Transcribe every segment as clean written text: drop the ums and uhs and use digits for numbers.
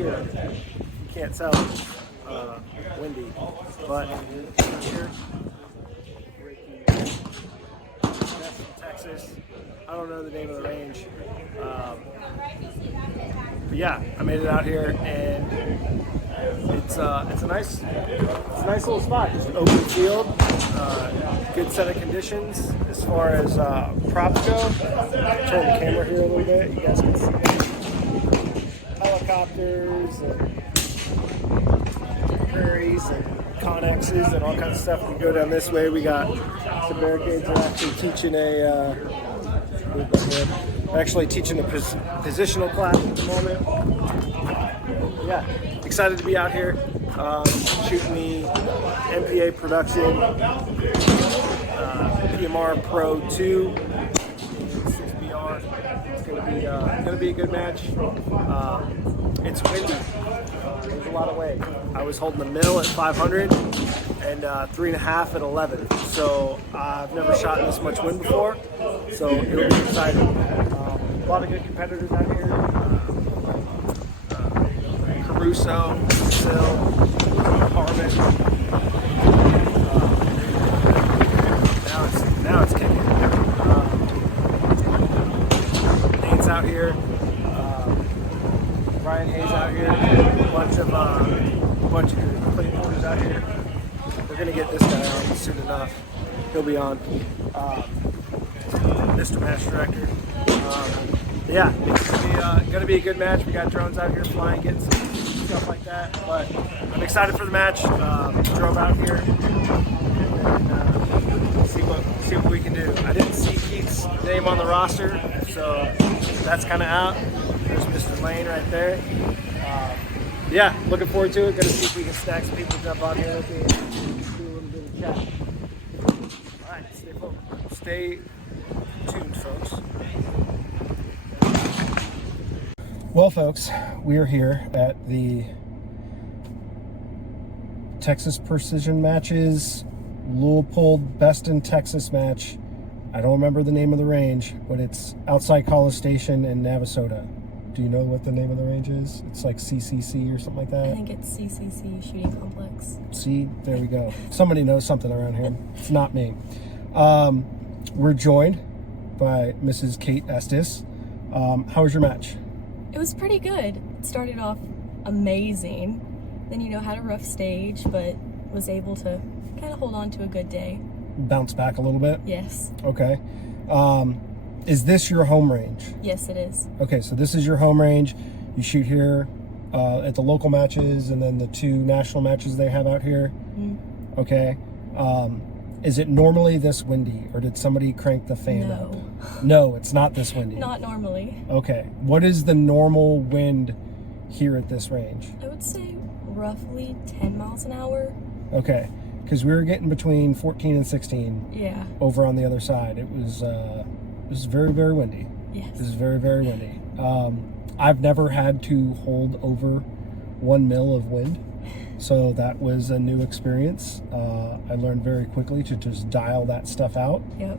here. You can't tell windy, but here, Texas. I don't know the name of the range. But yeah, I made it out here, and it's a nice little spot. Just an open field, good set of conditions as far as props go. Turn the camera here a little bit. You guys can see helicopters and prairies and connexes and all kinds of stuff. We go down this way. We got some barricades. We're actually teaching a positional class at the moment. Yeah, excited to be out here shooting the MPA production PMR Pro 2 6BR. It's gonna be a good match. It's windy. There's a lot of wave. I was holding the middle at 500 and 3.5 at 11. So I've never shot in this much wind before. So it'll be exciting. A lot of good competitors out here. Caruso, Sil, Harmon. Now it's kicking. Nate's out here. Ryan Hayes out here. A bunch of plate porters out here. We're gonna get this guy on soon enough. He'll be on. Mr. Match Director. Yeah, it's gonna be a good match. We got drones out here flying, getting some stuff like that. But I'm excited for the match. Drove out here and see what we can do. I didn't see Keith's name on the roster, so that's kind of out. There's Mr. Lane right there. Yeah, looking forward to it. Gonna see if we can stack some people jump on here with me and do a little bit of chat. All right, stay tuned, folks. Well, folks, we are here at the Texas Precision Matches Leupold Best in Texas match. I don't remember the name of the range, but it's outside College Station in Navasota. Do you know what the name of the range is? It's like CCC or something like that? I think it's CCC Shooting Complex. See, there we go. Somebody knows something around here. It's not me. We're joined by Mrs. Kate Estes. How was your match? It was pretty good. It started off amazing. Then, had a rough stage, but was able to kind of hold on to a good day. Bounce back a little bit? Yes. Okay. Is this your home range? Yes, it is. Okay, so this is your home range. You shoot here at the local matches and then the 2 national matches they have out here. Mm-hmm. Okay. Is it normally this windy, or did somebody crank the fan up? No, it's not this windy. Not normally. Okay. What is the normal wind here at this range? I would say roughly 10 miles an hour. Okay. Because we were getting between 14 and 16. Yeah. Over on the other side. It was very, very windy. Yes. It was very, very windy. I've never had to hold over 1 mil of wind. So that was a new experience. I learned very quickly to just dial that stuff out. Yep.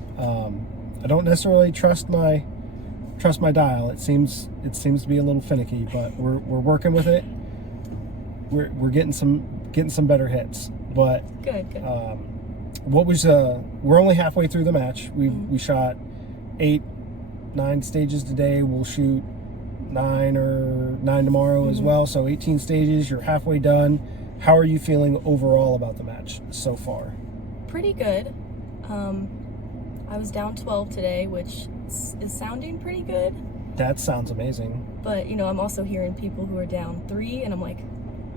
I don't necessarily trust my dial. It seems to be a little finicky, but we're working with it. We're getting some better hits. But good. We're only halfway through the match. We shot 8-9 stages today. We'll shoot 9 tomorrow as well. So 18 stages. You're halfway done. How are you feeling overall about the match so far? Pretty good. I was down 12 today, which is sounding pretty good. That sounds amazing. But, I'm also hearing people who are down 3, and I'm like,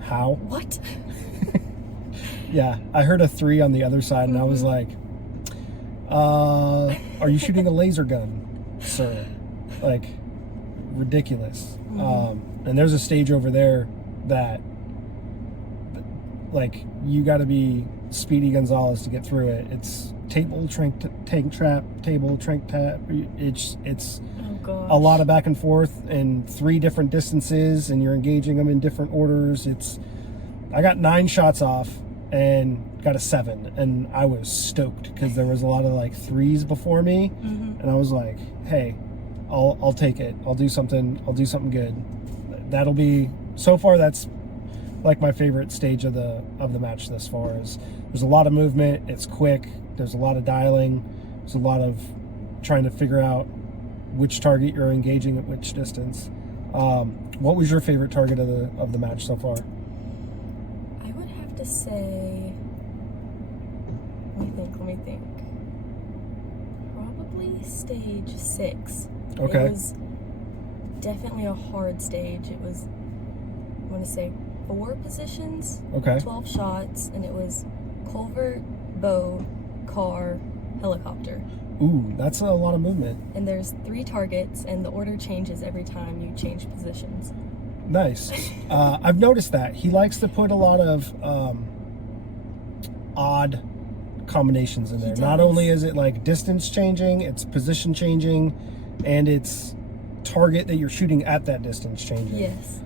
how? What? Yeah, I heard a 3 on the other side, and I was like, are you shooting a laser gun, sir? Like, ridiculous. And there's a stage over there that, like, you got to be Speedy Gonzalez to get through it. It's table, tank trap, table, trank tap. It's a lot of back and forth and 3 different distances, and you're engaging them in different orders. I got 9 shots off and got a 7, and I was stoked because there was a lot of like 3s before me, and I was like, hey, I'll take it. I'll do something good. That'll be so far that's like my favorite stage of the match thus far. Is there's a lot of movement, it's quick, there's a lot of dialing, there's a lot of trying to figure out which target you're engaging at which distance. What was your favorite target of the match so far? I would have to say, let me think. Probably stage 6. Okay. It was definitely a hard stage. It was, I want to say, 4 positions, Okay. 12 shots, and it was culvert, bow, car, helicopter. Ooh, that's a lot of movement. And there's 3 targets, and the order changes every time you change positions. Nice. I've noticed that. He likes to put a lot of odd combinations in there. Not only is it like distance changing, it's position changing, and it's target that you're shooting at that distance changing. Yes.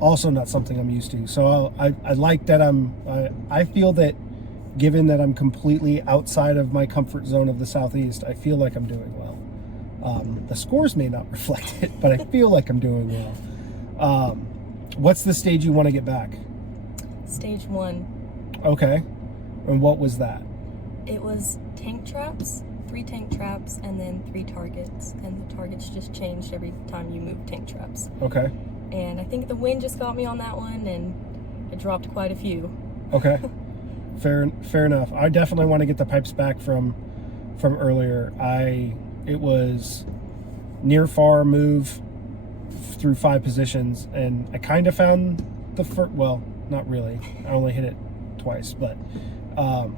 Also not something I'm used to. So I like that I feel that given that I'm completely outside of my comfort zone of the Southeast, I feel like I'm doing well. The scores may not reflect it, but I feel like I'm doing well. What's the stage you want to get back? Stage 1. Okay. And what was that? It was tank traps, 3 tank traps, and then 3 targets. And the targets just changed every time you moved tank traps. Okay. And I think the wind just got me on that one, and it dropped quite a few. Okay. Fair enough. I definitely want to get the pipes back from earlier. It was near far move through 5 positions, and I kind of found the first. Well, not really. I only hit it twice, but I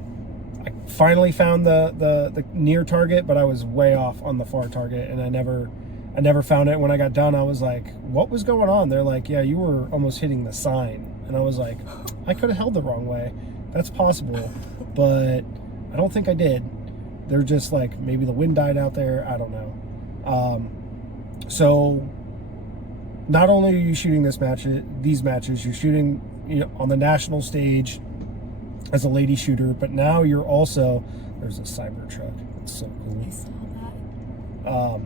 finally found the near target, but I was way off on the far target, and I never found it. When I got done, I was like, what was going on? They're like, yeah, you were almost hitting the sign. And I was like, I could have held the wrong way. That's possible, but I don't think I did. They're just like, maybe the wind died out there. I don't know. So not only are you shooting these matches, you're shooting, on the national stage as a lady shooter, but now you're also, there's a cyber truck. It's so cool. I saw that.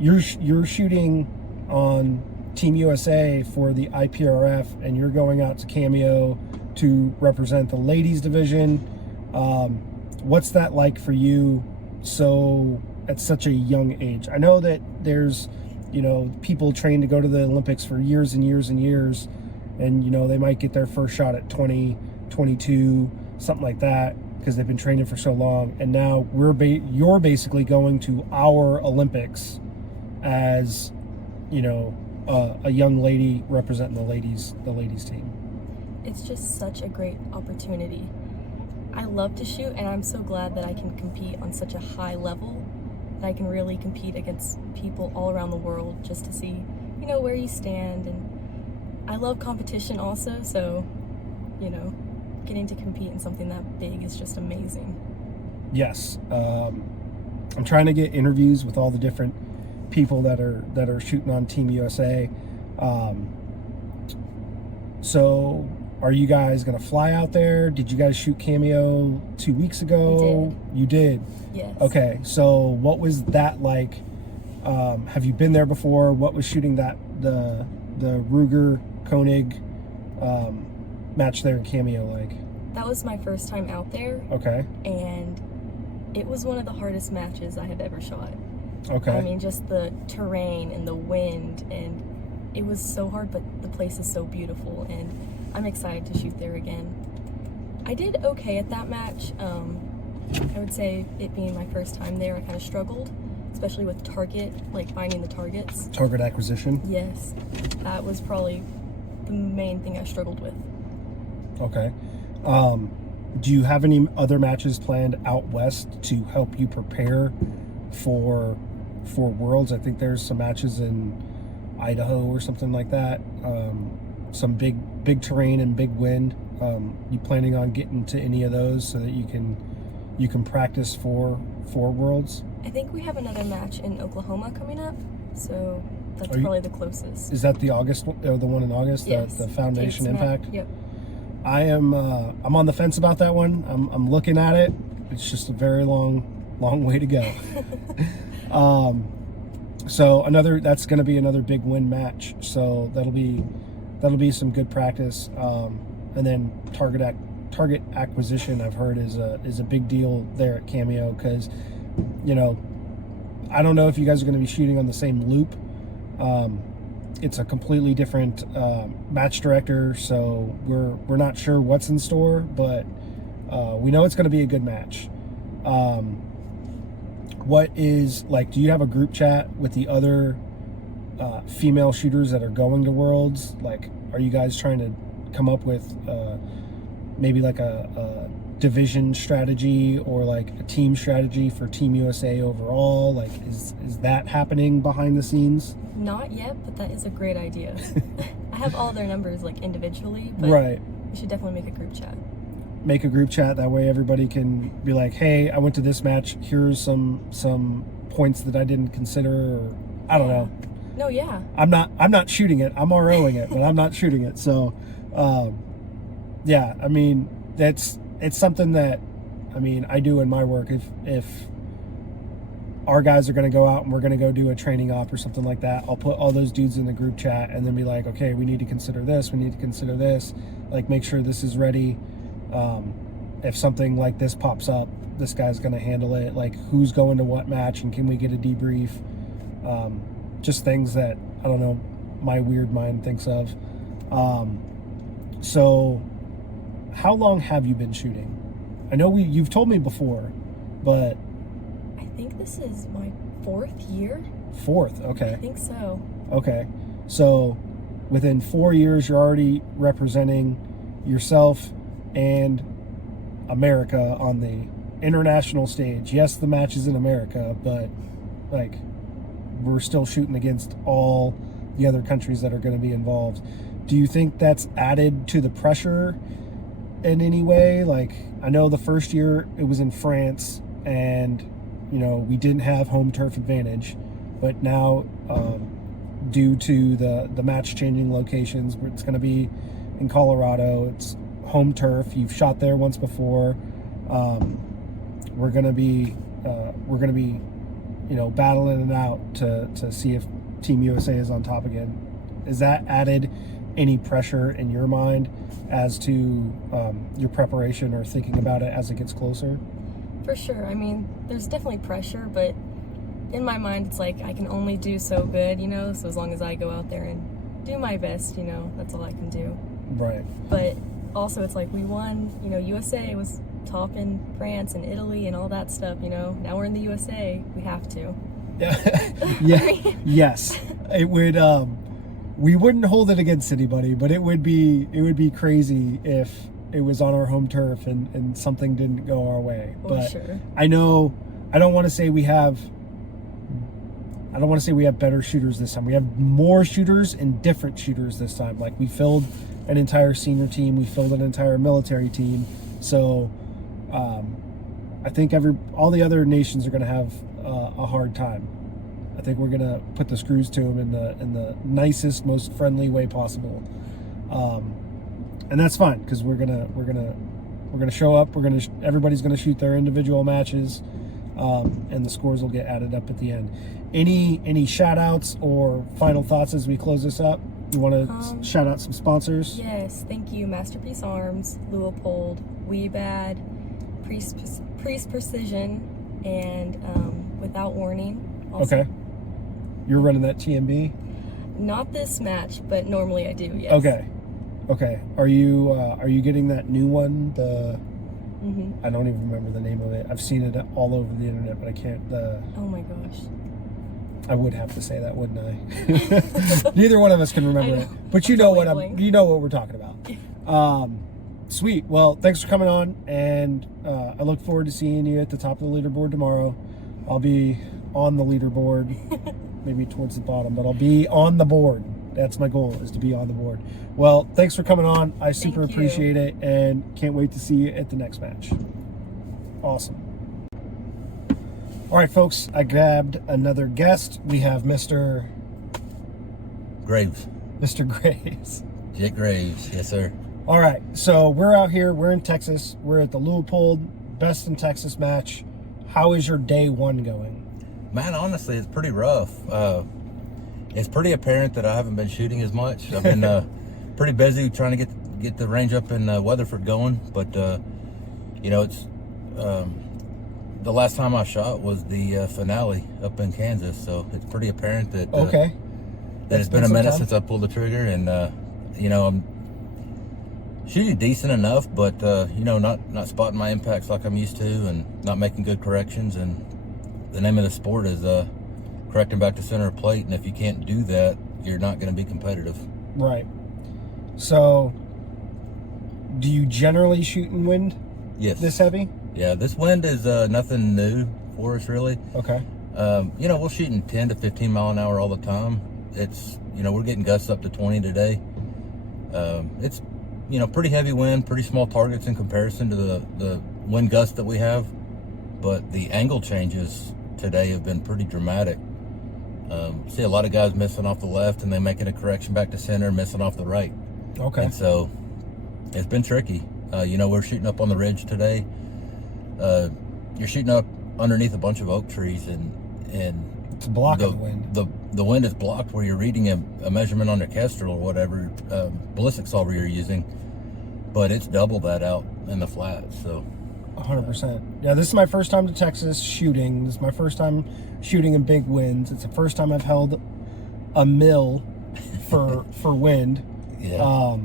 You're shooting on Team USA for the IPRF, and you're going out to Cameo to represent the ladies division. What's that like for you? So at such a young age, I know that there's, people train to go to the Olympics for years and years and years, and they might get their first shot at 20, 22, something like that, because they've been training for so long. And now you're basically going to our Olympics as, a young lady representing the ladies team. It's just such a great opportunity. I love to shoot, and I'm so glad that I can compete on such a high level, that I can really compete against people all around the world just to see, where you stand. And I love competition also, so, getting to compete in something that big is just amazing. Yes. I'm trying to get interviews with all the different people that are shooting on Team USA. So are you guys going to fly out there? Did you guys shoot Cameo 2 weeks ago? We did. You did? Yes. Okay. So what was that like? Have you been there before? What was shooting the Ruger Koenig match there in Cameo like? That was my first time out there. Okay. And it was one of the hardest matches I have ever shot. Okay. I mean, just the terrain and the wind, and it was so hard, but the place is so beautiful, and I'm excited to shoot there again. I did okay at that match. I would say it being my first time there, I kind of struggled, especially with finding the targets. Target acquisition? Yes. That was probably the main thing I struggled with. Okay. Do you have any other matches planned out west to help you prepare for Worlds? I think there's some matches in Idaho or something like that. Some big terrain and big wind. You planning on getting to any of those so that you can practice for Worlds? I think we have another match in Oklahoma coming up, so that's probably the closest. Is that the August, or the one in August? Yes. The Foundation Impact? Yep. I'm on the fence about that one. I'm looking at it. It's just a very long way to go. So that's going to be another big win match. So that'll be that'll be some good practice. And then target acquisition, I've heard, is a big deal there at Cameo, because, you know, I don't know if you guys are going to be shooting on the same loop. It's a completely different match director, so we're not sure what's in store, but we know it's going to be a good match. What is, like, do you have a group chat with the other female shooters that are going to Worlds? Like, are you guys trying to come up with maybe like a division strategy or like a team strategy for Team USA overall? Like, is that happening behind the scenes? Not yet, but that is a great idea. I have all their numbers like individually, but right. We should definitely make a group chat. Make a group chat, that way everybody can be like, hey, I went to this match, here's some points that I didn't consider, or I don't know. No, yeah. I'm not shooting it. I'm ROing it, but I'm not shooting it. So yeah, I mean, it's something that, I mean, I do in my work. If our guys are going to go out and we're going to go do a training op or something like that, I'll put all those dudes in the group chat and then be like, okay, we need to consider this, we need to consider this, like, make sure this is ready. If something like this pops up, this guy's going to handle it. Like, who's going to what match, and can we get a debrief? Just things that, I don't know, my weird mind thinks of. So how long have you been shooting? I know you've told me before, but I think this is my 4th year. 4th, okay. I think so. Okay, so within 4 years, you're already representing yourself and America on the international stage. Yes, the match is in America, but like, we're still shooting against all the other countries that are going to be involved. Do you think that's added to the pressure in any way? Like, I know the first year it was in France, and, you know, we didn't have home turf advantage, but now due to the match changing locations, it's going to be in Colorado, it's home turf. You've shot there once before. We're going to be you know, battling it out to see if Team USA is on top again. Is that added any pressure in your mind as to your preparation or thinking about it as it gets closer? For sure. I mean, there's definitely pressure, but in my mind, it's like I can only do so good, you know, so as long as I go out there and do my best, you know, that's all I can do. Right. But also, it's like we won, you know, USA was top in France and Italy and all that stuff, you know. Now we're in the USA, we have to. Yeah. Yes. It would we wouldn't hold it against anybody, but it would be crazy if it was on our home turf and something didn't go our way. But sure. I know, I don't want to say we have better shooters this time. We have more shooters and different shooters this time. Like, we filled an entire senior team, we filled an entire military team. So I think all the other nations are going to have a hard time. I think we're going to put the screws to them in the nicest, most friendly way possible, and that's fine, because we're gonna show up. Everybody's gonna shoot their individual matches, and the scores will get added up at the end. Any shout outs or final thoughts as we close this up? You want to shout out some sponsors? Yes, thank you, Masterpiece Arms, Leopold, Weebad, Priest Precision, and Without Warning. Also. Okay. You're running that TMB? Not this match, but normally I do, yes. Okay. Are you getting that new one? I don't even remember the name of it. I've seen it all over the internet, but I can't. Oh my gosh. I would have to say that, wouldn't I? Neither one of us can remember it. But you know what we're talking about. Sweet. Well, thanks for coming on, and I look forward to seeing you at the top of the leaderboard tomorrow. I'll be on the leaderboard, maybe towards the bottom, but I'll be on the board. That's my goal, is to be on the board. Well, thanks for coming on. I super appreciate it, and can't wait to see you at the next match. Awesome. All right, folks, I grabbed another guest. We have Mr. Graves. Mr. Graves. Jake Graves, yes, sir. All right, so we're out here. We're in Texas. We're at the Leopold Best in Texas match. How is your day one going? Man, honestly, it's pretty rough. It's pretty apparent that I haven't been shooting as much. I've been pretty busy trying to get the range up in Weatherford going, but it's the last time I shot was the finale up in Kansas, so it's pretty apparent that that it's been a minute since I pulled the trigger, and I'm shooting decent enough, but not spotting my impacts like I'm used to, and not making good corrections. And the name of the sport is correcting back to center of plate, and if you can't do that, you're not going to be competitive. Right. So, do you generally shoot in wind? Yes. This heavy? Yeah, this wind is nothing new for us, really. Okay. We're shooting 10 to 15 mile an hour all the time. It's, we're getting gusts up to 20 today. It's, pretty heavy wind, pretty small targets in comparison to the wind gusts that we have. But the angle changes today have been pretty dramatic. See a lot of guys missing off the left and then making a correction back to center, missing off the right. Okay. And so it's been tricky. We're shooting up on the ridge today. You're shooting up underneath a bunch of oak trees, and it's blocking the wind. The wind is blocked where you're reading a measurement on your Kestrel or whatever ballistic solver you're using, but it's double that out in the flats. So 100%. Yeah, this is my first time to Texas shooting. This is my first time shooting in big winds. It's the first time I've held a mill for wind. Yeah.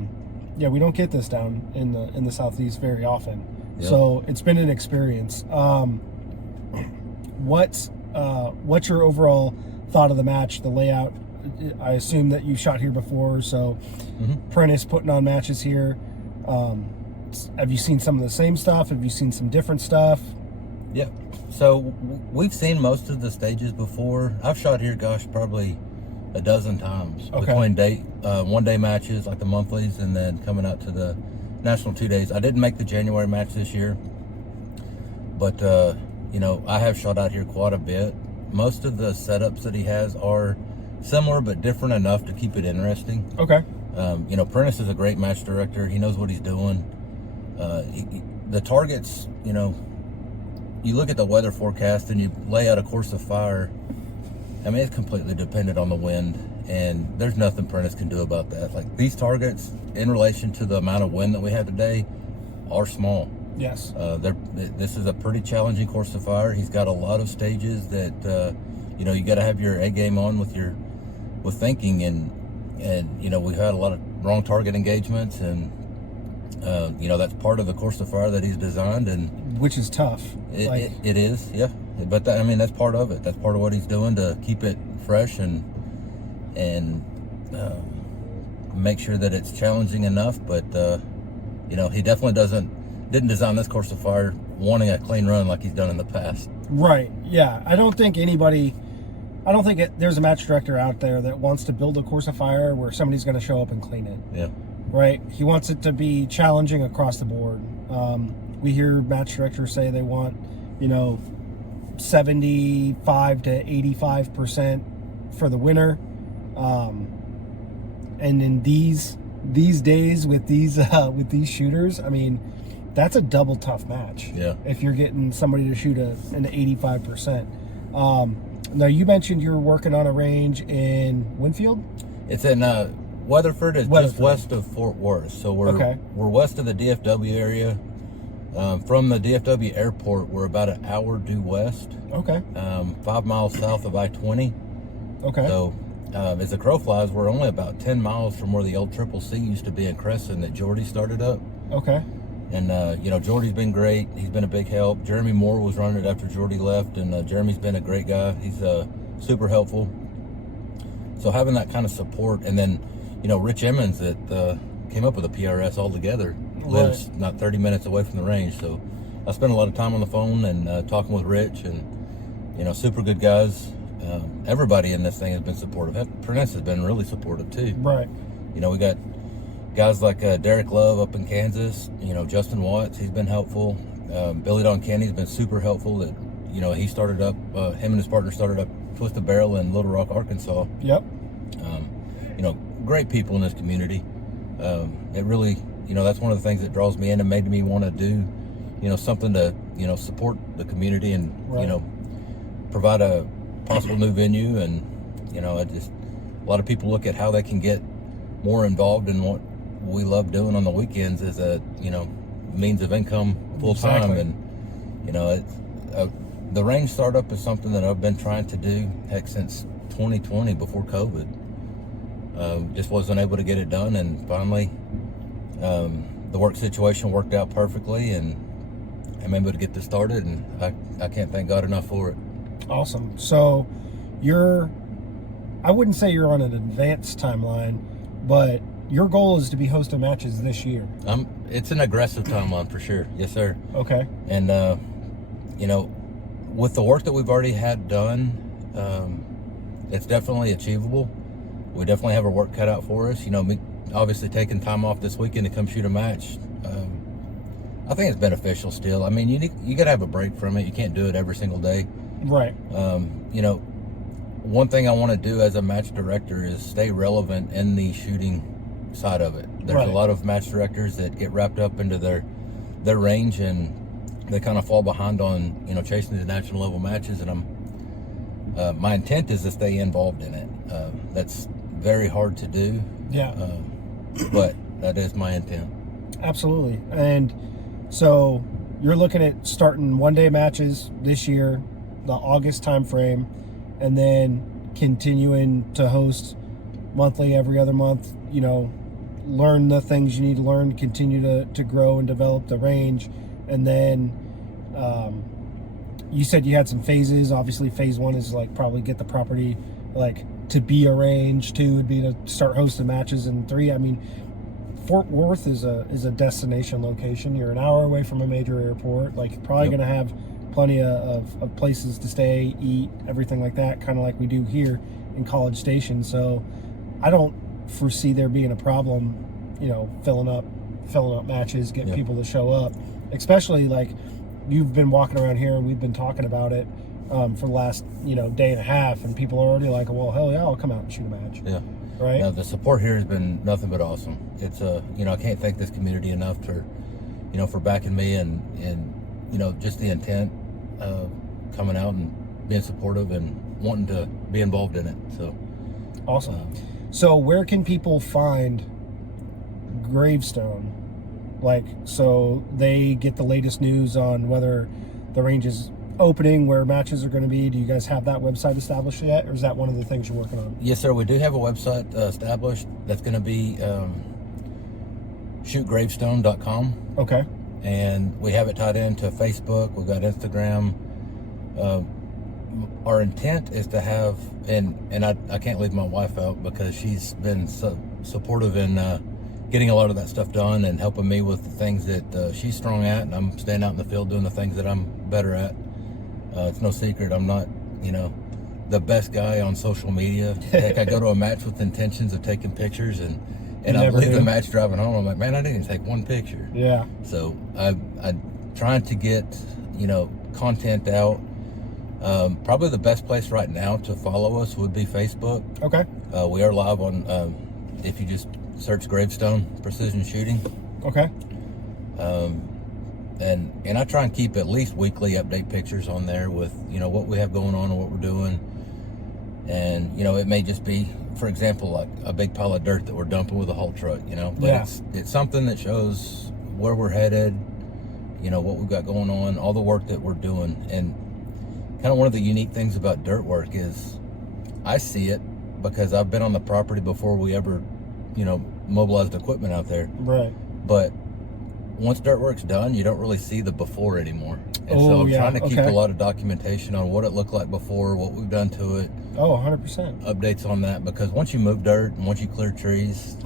Yeah, we don't get this down in the Southeast very often. Yep. So it's been an experience. What's your overall thought of the match, the layout? I assume that you shot here before, so Prentice putting on matches here. Have you seen some of the same stuff? Have you seen some different stuff? Yeah. So we've seen most of the stages before. I've shot here, probably a dozen times between one-day matches like the monthlies, and then coming out to the national 2 days. I didn't make the January match this year, but I have shot out here quite a bit. Most of the setups that he has are similar but different enough to keep it interesting. Okay. Prentice is a great match director. He knows what he's doing. The targets, you look at the weather forecast and you lay out a course of fire. I mean, it's completely dependent on the wind, and there's nothing Prentice can do about that. Like, these targets, in relation to the amount of wind that we have today, are small. Yes. This is a pretty challenging course of fire. He's got a lot of stages that, you got to have your A game on with thinking, and we've had a lot of wrong target engagements, and that's part of the course of fire that he's designed, and which is tough. It is, yeah. But that's part of it. That's part of what he's doing to keep it fresh and make sure that it's challenging enough. But he definitely didn't design this course of fire wanting a clean run like he's done in the past. Right. Yeah. I don't think there's a match director out there that wants to build a course of fire where somebody's going to show up and clean it. Yeah. Right. He wants it to be challenging across the board. We hear match directors say they want, 75 to 85% for the winner. And in these days with these shooters, I mean, that's a double tough match. Yeah. If you're getting somebody to shoot an 85%. Now you mentioned you're working on a range in Winfield. It's in Weatherford. Is just west of Fort Worth, so we're west of the DFW area. From the DFW airport, we're about an hour due west. Okay. 5 miles south of I-20. Okay. So as the crow flies, we're only about 10 miles from where the old Triple C used to be in Crescent that Jordy started up. Okay. And Jordy's been great. He's been a big help. Jeremy Moore was running it after Jordy left, and Jeremy's been a great guy. He's super helpful. So having that kind of support, and then Rich Emmons that came up with the PRS altogether lives not 30 minutes away from the range. So I spent a lot of time on the phone and talking with Rich, and super good guys. Everybody in this thing has been supportive. Prentice has been really supportive too. Right. We got guys like Derek Love up in Kansas. Justin Watts, he's been helpful. Billy Don Kenny's been super helpful. That he started up. Him and his partner started up Twisted Barrel in Little Rock, Arkansas. Yep. Great people in this community. It really, that's one of the things that draws me in and made me want to do, something to, support the community and, provide a possible new venue. And, a lot of people look at how they can get more involved in what we love doing on the weekends as a, means of income full time. Exactly. And, the range startup is something that I've been trying to do, heck, since 2020, before COVID. Just wasn't able to get it done. And finally, the work situation worked out perfectly, and I'm able to get this started, and I can't thank God enough for it. Awesome. So I wouldn't say you're on an advanced timeline, but your goal is to be hosting matches this year. It's an aggressive timeline for sure. Yes, sir. Okay. And, with the work that we've already had done, it's definitely achievable. We definitely have our work cut out for us. Me obviously taking time off this weekend to come shoot a match, I think it's beneficial still. I mean, you got to have a break from it. You can't do it every single day. Right. One thing I want to do as a match director is stay relevant in the shooting side of it. There's Right. a lot of match directors that get wrapped up into their range, and they kind of fall behind on, chasing the national level matches. And my intent is to stay involved in it. That's very hard to do. Yeah. But that is my intent. Absolutely. And so you're looking at starting one-day matches this year, the August time frame, and then continuing to host monthly, every other month, learn the things you need to learn, continue to grow and develop the range. And then you said you had some phases. Obviously, phase one is like probably get the property to be a range. 2 would be to start hosting matches. And 3, I mean, Fort Worth is a destination location. You're an hour away from a major airport. You're probably Yep. going to have plenty of places to stay, eat, everything like that, kind of like we do here in College Station. So I don't foresee there being a problem, filling up matches, getting Yep. people to show up. Especially you've been walking around here and we've been talking about it for the last day and a half, and people are already like, well, hell yeah, I'll come out and shoot a match. Yeah. Right. The support here has been nothing but awesome. It's I can't thank this community enough for backing me and just the intent of coming out and being supportive and wanting to be involved in it. So Awesome. So where can people find Gravestone? So they get the latest news on whether the range is opening, where matches are going to be. Do you guys have that website established yet, or is that one of the things you're working on? yes, sir. We do have a website established. That's going to be shootgravestone.com. Okay. And we have it tied into Facebook. We've got Instagram. Our intent is to have, and I can't leave my wife out because she's been so supportive in getting a lot of that stuff done and helping me with the things that she's strong at, and I'm staying out in the field doing the things that I'm better at. It's no secret I'm not, the best guy on social media. Heck, I go to a match with intentions of taking pictures, and I leave the match driving home. I'm like, man, I didn't even take one picture. Yeah. So I'm trying to get, content out. Probably the best place right now to follow us would be Facebook. Okay. We are live on, if you just search Gravestone Precision Shooting. Okay. And I try and keep at least weekly update pictures on there with, what we have going on and what we're doing. And, it may just be, for example, like a big pile of dirt that we're dumping with a haul truck, But Yeah. it's something that shows where we're headed, what we've got going on, all the work that we're doing. And kind of one of the unique things about dirt work is I see it because I've been on the property before we ever, mobilized equipment out there. Right. But once dirt work's done, you don't really see the before anymore. And so I'm trying to keep a lot of documentation on what it looked like before, what we've done to it. Oh, 100%. Updates on that, because once you move dirt and once you clear trees,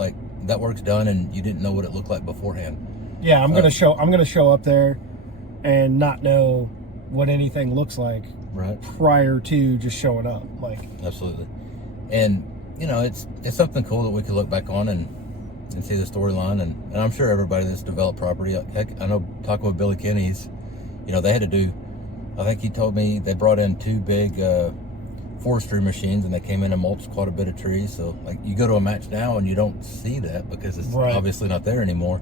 that work's done and you didn't know what it looked like beforehand. Yeah, I'm gonna show up there and not know what anything looks like Right. prior to just showing up. Absolutely. And it's something cool that we could look back on and see the storyline, and I'm sure everybody that's developed property, heck, I know talking with Billy Kenny's, they had to do, I think he told me they brought in 2 big forestry machines, and they came in and mulched quite a bit of trees. So you go to a match now and you don't see that because it's obviously not there anymore.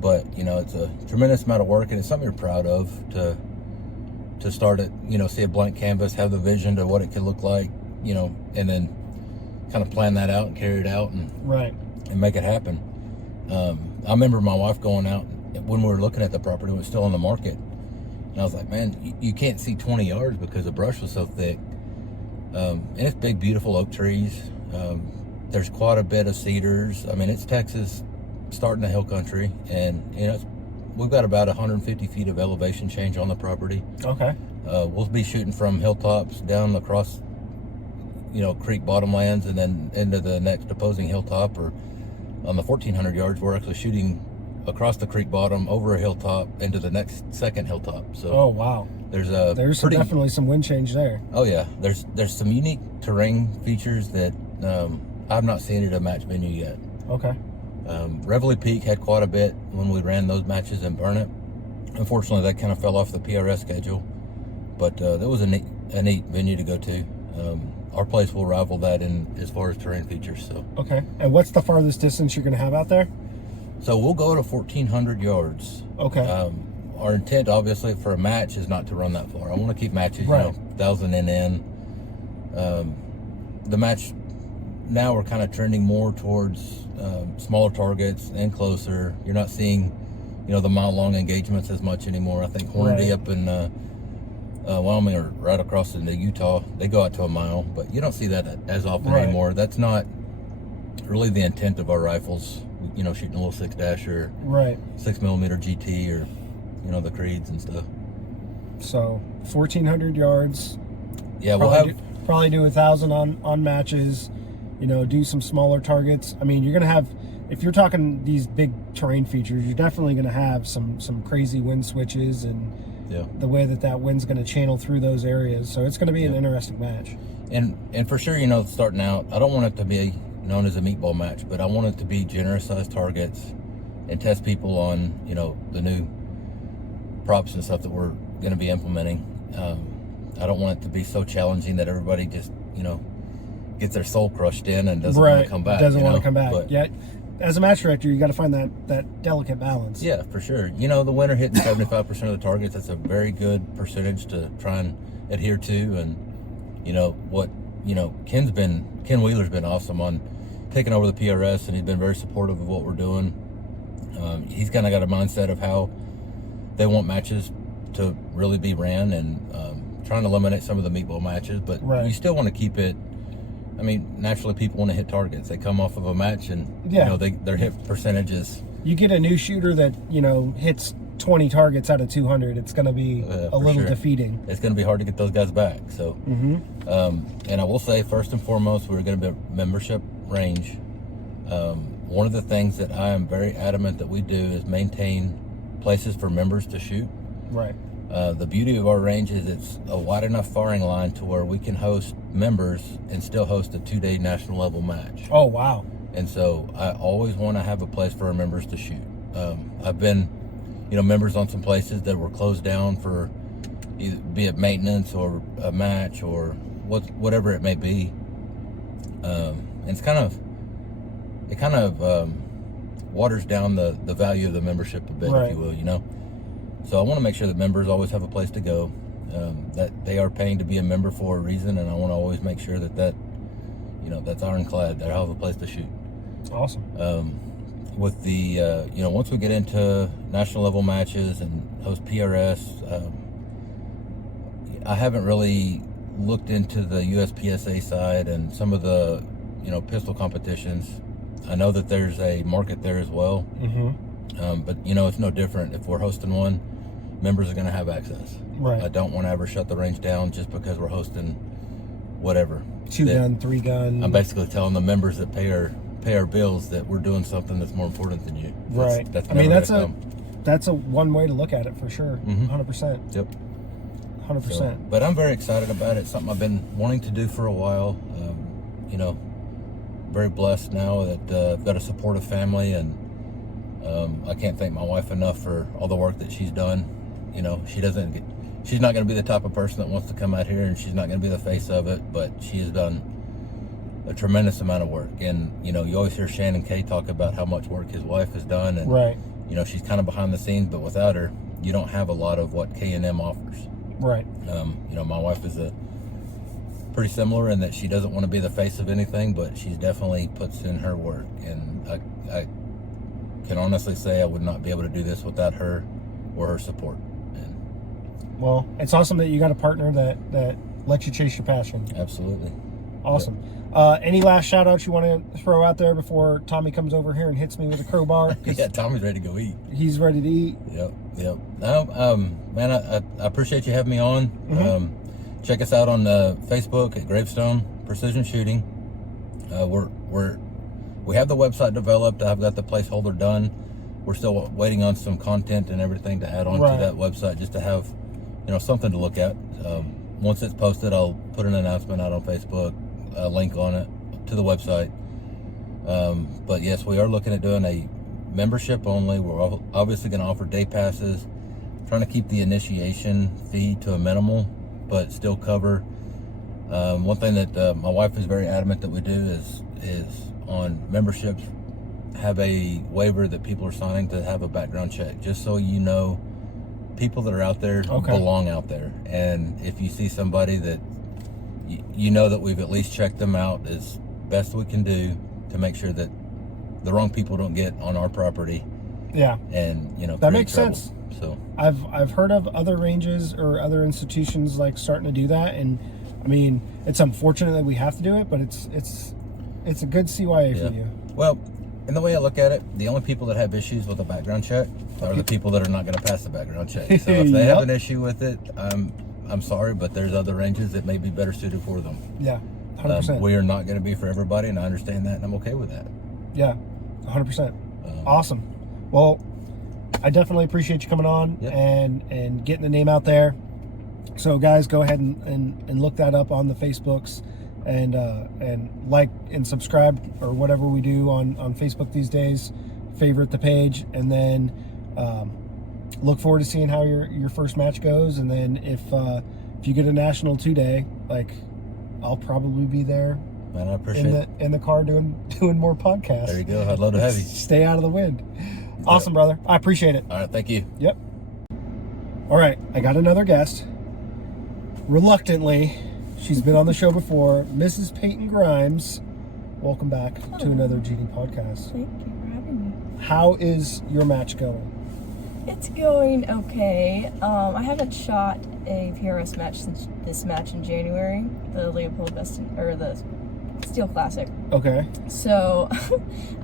But it's a tremendous amount of work, and it's something you're proud of to start it, see a blank canvas, have the vision to what it could look like, and then kind of plan that out and carry it out and make it happen. I remember my wife going out when we were looking at the property, it was still on the market. And I was like, man, you can't see 20 yards because the brush was so thick. And it's big, beautiful oak trees. There's quite a bit of cedars. I mean, it's Texas starting the hill country. And, you know, we've got about 150 feet of elevation change on the property. Okay. We'll be shooting from hilltops down across, you know, creek bottomlands and then into the next opposing hilltop. Or on the 1,400 yards, we're actually shooting across the creek bottom, over a hilltop, into the next second hilltop. So, oh wow, there's definitely some wind change there. Oh yeah, there's some unique terrain features that I've not seen at a match venue yet. Okay. Reveille Peak had quite a bit when we ran those matches in Burnett. Unfortunately, that kind of fell off the PRS schedule, but that was a neat venue to go to. Our place will rival that in as far as terrain features. So. Okay. And what's the farthest distance you're going to have out there? So we'll go to 1,400 yards. Okay. Our intent, obviously, for a match is not to run that far. I want to keep matches, right. 1,000 and in. The match, now we're kind of trending more towards smaller targets and closer. You're not seeing, the mile-long engagements as much anymore. I think Hornady up in Wyoming or right across into Utah, they go out to a mile, but you don't see that as often anymore. That's not really the intent of our rifles. Shooting a little 6-dash or 6mm GT or, the Creeds and stuff. So 1,400 yards. Yeah, probably do 1,000 on matches. Do some smaller targets. I mean, you're gonna have, if you're talking these big terrain features, you're definitely gonna have some crazy wind switches and the way that wind's gonna channel through those areas. So it's gonna be an interesting match. And for sure, starting out, I don't want it to be known as a meatball match, but I want it to be generous sized targets and test people on, the new props and stuff that we're going to be implementing. I don't want it to be so challenging that everybody just, gets their soul crushed in and doesn't want to come back. Doesn't want to come back. But, yeah. As a match director, you got to find that delicate balance. Yeah, for sure. The winner hitting 75% of the targets, that's a very good percentage to try and adhere to. And, Ken Wheeler's been awesome on taking over the PRS, and he's been very supportive of what we're doing. He's kind of got a mindset of how they want matches to really be ran, and trying to eliminate some of the meatball matches, but you still want to keep it. I mean, naturally people want to hit targets. They come off of a match and their hit percentages. You get a new shooter that hits 20 targets out of 200, it's going to be a little defeating. It's going to be hard to get those guys back. So and I will say, first and foremost, we're going to be membership range. One of the things that I am very adamant that we do is maintain places for members to shoot. Right. The beauty of our range is it's a wide enough firing line to where we can host members and still host a 2-day national level match. Oh, wow. And so I always want to have a place for our members to shoot. I've been, members on some places that were closed down for either, be it maintenance or a match or whatever it may be. And it kind of waters down the value of the membership a bit, if you will, So I want to make sure that members always have a place to go, that they are paying to be a member for a reason, and I want to always make sure that that's ironclad, that I have a place to shoot. Awesome. With the, once we get into national level matches and host PRS, I haven't really looked into the USPSA side and some of the, pistol competitions. I know that there's a market there as well. But it's no different. If we're hosting one, members are going to have access. Right. I don't want to ever shut the range down just because we're hosting whatever. 2-gun, 3-gun. I'm basically telling the members that pay our bills that we're doing something that's more important than you. That's a one way to look at it for sure. 100%. Yep. 100%. So, but I'm very excited about it. Something I've been wanting to do for a while. Very blessed now that I've got a supportive family, and I can't thank my wife enough for all the work that she's done. She's not going to be the type of person that wants to come out here, and she's not going to be the face of it, but she has done a tremendous amount of work. And, you always hear Shannon Kay talk about how much work his wife has done. And, she's kind of behind the scenes, but without her, you don't have a lot of what K&M offers. Right. My wife is pretty similar in that she doesn't want to be the face of anything, but she definitely puts in her work. And I can honestly say I would not be able to do this without her or her support. Well, it's awesome that you got a partner that lets you chase your passion. Absolutely. Awesome. Any last shout outs you want to throw out there before Tommy comes over here and hits me with a crowbar? Yeah, Tommy's ready to go eat. He's ready to eat. Yep. Man, I appreciate you having me on. Mm-hmm. Check us out on Facebook at Gravestone Precision Shooting. We have the website developed. I've got the placeholder done. We're still waiting on some content and everything to add on to that website, just to have something to look at. Once it's posted, I'll put an announcement out on Facebook, a link on it to the website. But yes, we are looking at doing a membership only. We're obviously going to offer day passes, trying to keep the initiation fee to a minimal, but still cover. One thing that my wife is very adamant that we do is on memberships, have a waiver that people are signing to have a background check, just so people that are out there belong out there. And if you see somebody that that we've at least checked them out as best we can do to make sure that the wrong people don't get on our property. Yeah. And that makes trouble. sense. So I've heard of other ranges or other institutions like starting to do that, and I mean, it's unfortunate that we have to do it, but it's a good CYA for you. Well, and the way I look at it, the only people that have issues with a background check are the people that are not going to pass the background check. So if they have an issue with it, I'm sorry, but there's other ranges that may be better suited for them. Yeah, 100%. We are not going to be for everybody, and I understand that, and I'm okay with that. Yeah, 100%. Awesome. Well, I definitely appreciate you coming on and getting the name out there. So guys, go ahead and look that up on the Facebooks, and like and subscribe or whatever we do on Facebook these days. Favorite the page, and then look forward to seeing how your first match goes. And then if you get a National 2-day, like, I'll probably be there. Man, I appreciate in the car doing more podcasts. There you go. I'd love to have you. Stay out of the wind. Awesome, brother. I appreciate it. All right, thank you. Yep. All right, I got another guest. Reluctantly, she's been on the show before, Mrs. Peyton Grimes. Welcome back to another GD podcast. Thank you for having me. How is your match going? It's going okay. I haven't shot a PRS match since this match in January, the Leopold Weston, or the Steel Classic. Okay. So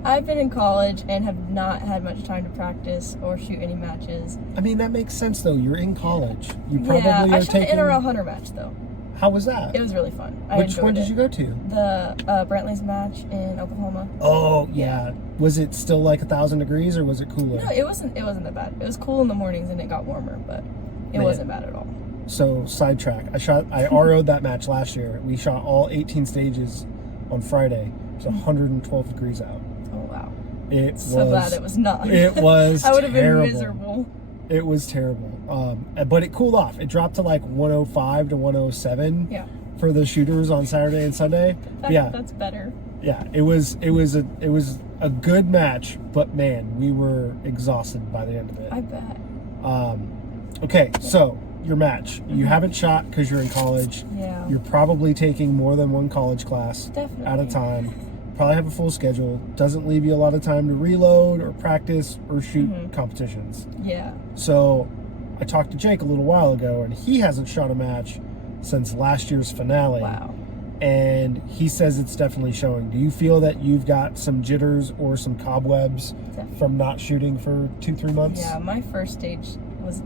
I've been in college and have not had much time to practice or shoot any matches. I mean, that makes sense though. You're in college. You probably I are shot taking. an NRL Hunter match though. How was that? It was really fun. Which one did you go to? The Brantley's match in Oklahoma. Oh yeah. Was it still like 1,000 degrees or was it cooler? No, it wasn't that bad. It was cool in the mornings and it got warmer, but it wasn't bad at all. So sidetrack. I RO'd that match last year. We shot all 18 stages on Friday. It was 112 degrees out. Oh wow. It so was glad it was not. It was I would have been terrible. miserable. It was terrible. But it cooled off. It dropped to like 105 to 107 for the shooters on Saturday and Sunday. That's better. Yeah, it was a good match, but man, we were exhausted by the end of it. I bet. Okay, so your match. You haven't shot because you're in college. Yeah. You're probably taking more than one college class at a time. Probably have a full schedule. Doesn't leave you a lot of time to reload or practice or shoot competitions. Yeah. So I talked to Jake a little while ago, and he hasn't shot a match since last year's finale. Wow. And he says it's definitely showing. Do you feel that you've got some jitters or some cobwebs from not shooting for 2-3 months? Yeah, my first stage was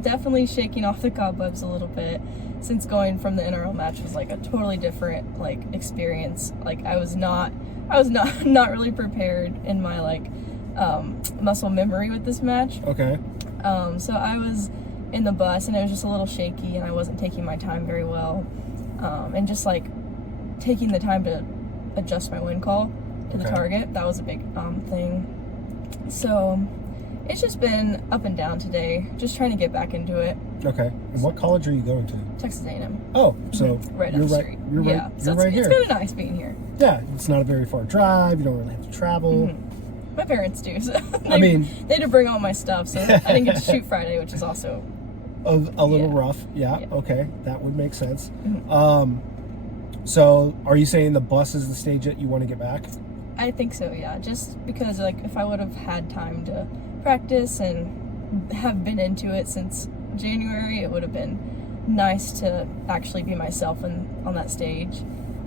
definitely shaking off the cobwebs a little bit, since going from the NRL match was like a totally different like experience. Like I was not really prepared in my like muscle memory with this match. Okay. So I was in the bus and it was just a little shaky and I wasn't taking my time very well, and just like taking the time to adjust my wind call to the target, that was a big thing. So it's just been up and down today, just trying to get back into it. Okay. And what college are you going to? Texas A&M. Oh, so right up the street. You're right. You're right here. It's kind of nice being here. Yeah, it's not a very far drive. You don't really have to travel. My parents do. So I mean, they had to bring all my stuff, so I didn't get to shoot Friday, which is also a little rough. Yeah. Okay, that would make sense. So, are you saying the bus is the stage that you want to get back? I think so, yeah. Just because, like, if I would have had time to practice and have been into it since January, it would have been nice to actually be myself on that stage.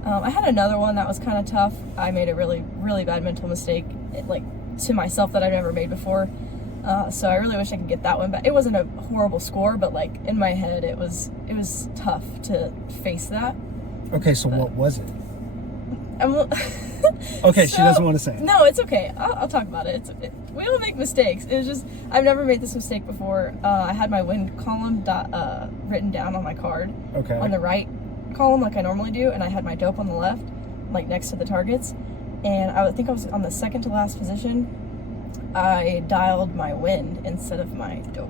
I had another one that was kind of tough. I made a really, really bad mental mistake, like, to myself that I've never made before. So I really wish I could get that one back. It wasn't a horrible score, but, like, in my head, it was tough to face that. Okay, so what was it? Okay, okay, she doesn't want to say it. No, it's okay. I'll talk about it. We all make mistakes. It was just, I've never made this mistake before. I had my wind column written down on my card. Okay. On the right column, like I normally do, and I had my dope on the left, like next to the targets. And I think I was on the second to last position. I dialed my wind instead of my dope.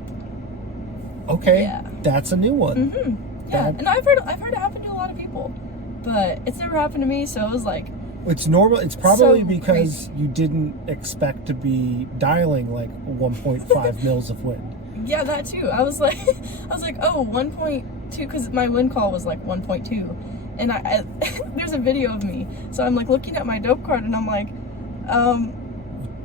Okay. Yeah. That's a new one. Mm-hmm. Yeah, and I've heard it happen to a lot of people, but it's never happened to me. So it was like, it's normal. It's probably so because crazy. you didn't expect to be dialing like 1.5 mils of wind. Yeah, that too. I was like, oh, 1.2, because my wind call was like 1.2, and I there's a video of me, so I'm like looking at my dope card, and I'm like,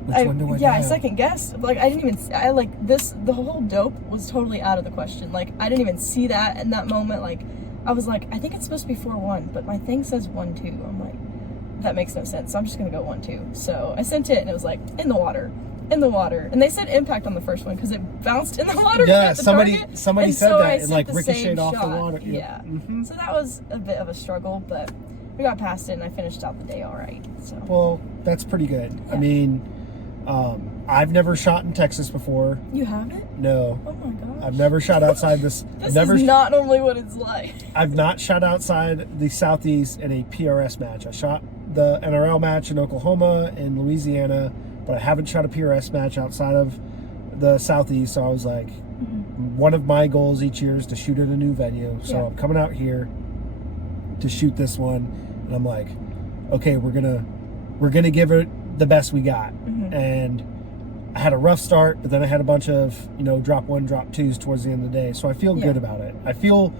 Which one do I dial? I second guessed. Like I didn't even, the whole dope was totally out of the question. Like I didn't even see that in that moment. Like I was like, I think it's supposed to be 4-1, but my thing says 1-2. I'm like, that makes no sense. So I'm just gonna go 1-2. So I sent it, and it was like in the water. And they said impact on the first one because it bounced in the water. Yeah, at the somebody target. said so that and like the ricocheted same off the shot. water. Yeah. Mm-hmm. So that was a bit of a struggle, but we got past it, and I finished out the day all right. So. Well, that's pretty good. Yeah. I mean, I've never shot in Texas before. You haven't? No. Oh my gosh. I've never shot outside this. This is not normally what it's like. I've not shot outside the Southeast in a PRS match. I shot the NRL match in Oklahoma and Louisiana, but I haven't shot a PRS match outside of the Southeast. So I was like, one of my goals each year is to shoot at a new venue. So Yeah. I'm coming out here to shoot this one, and I'm like, okay, we're gonna give it the best we got. And I had a rough start, but then I had a bunch of, drop 1, drop 2s towards the end of the day. So I feel good about it. I feel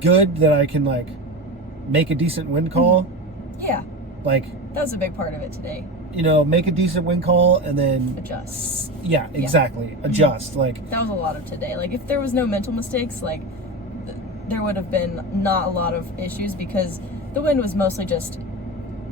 good that I can like make a decent wind call. Yeah. Like that was a big part of it today. Make a decent wind call and then Adjust. Yeah, exactly. Adjust. Like that was a lot of today. Like if there was no mental mistakes, like there would have been not a lot of issues because the wind was mostly just,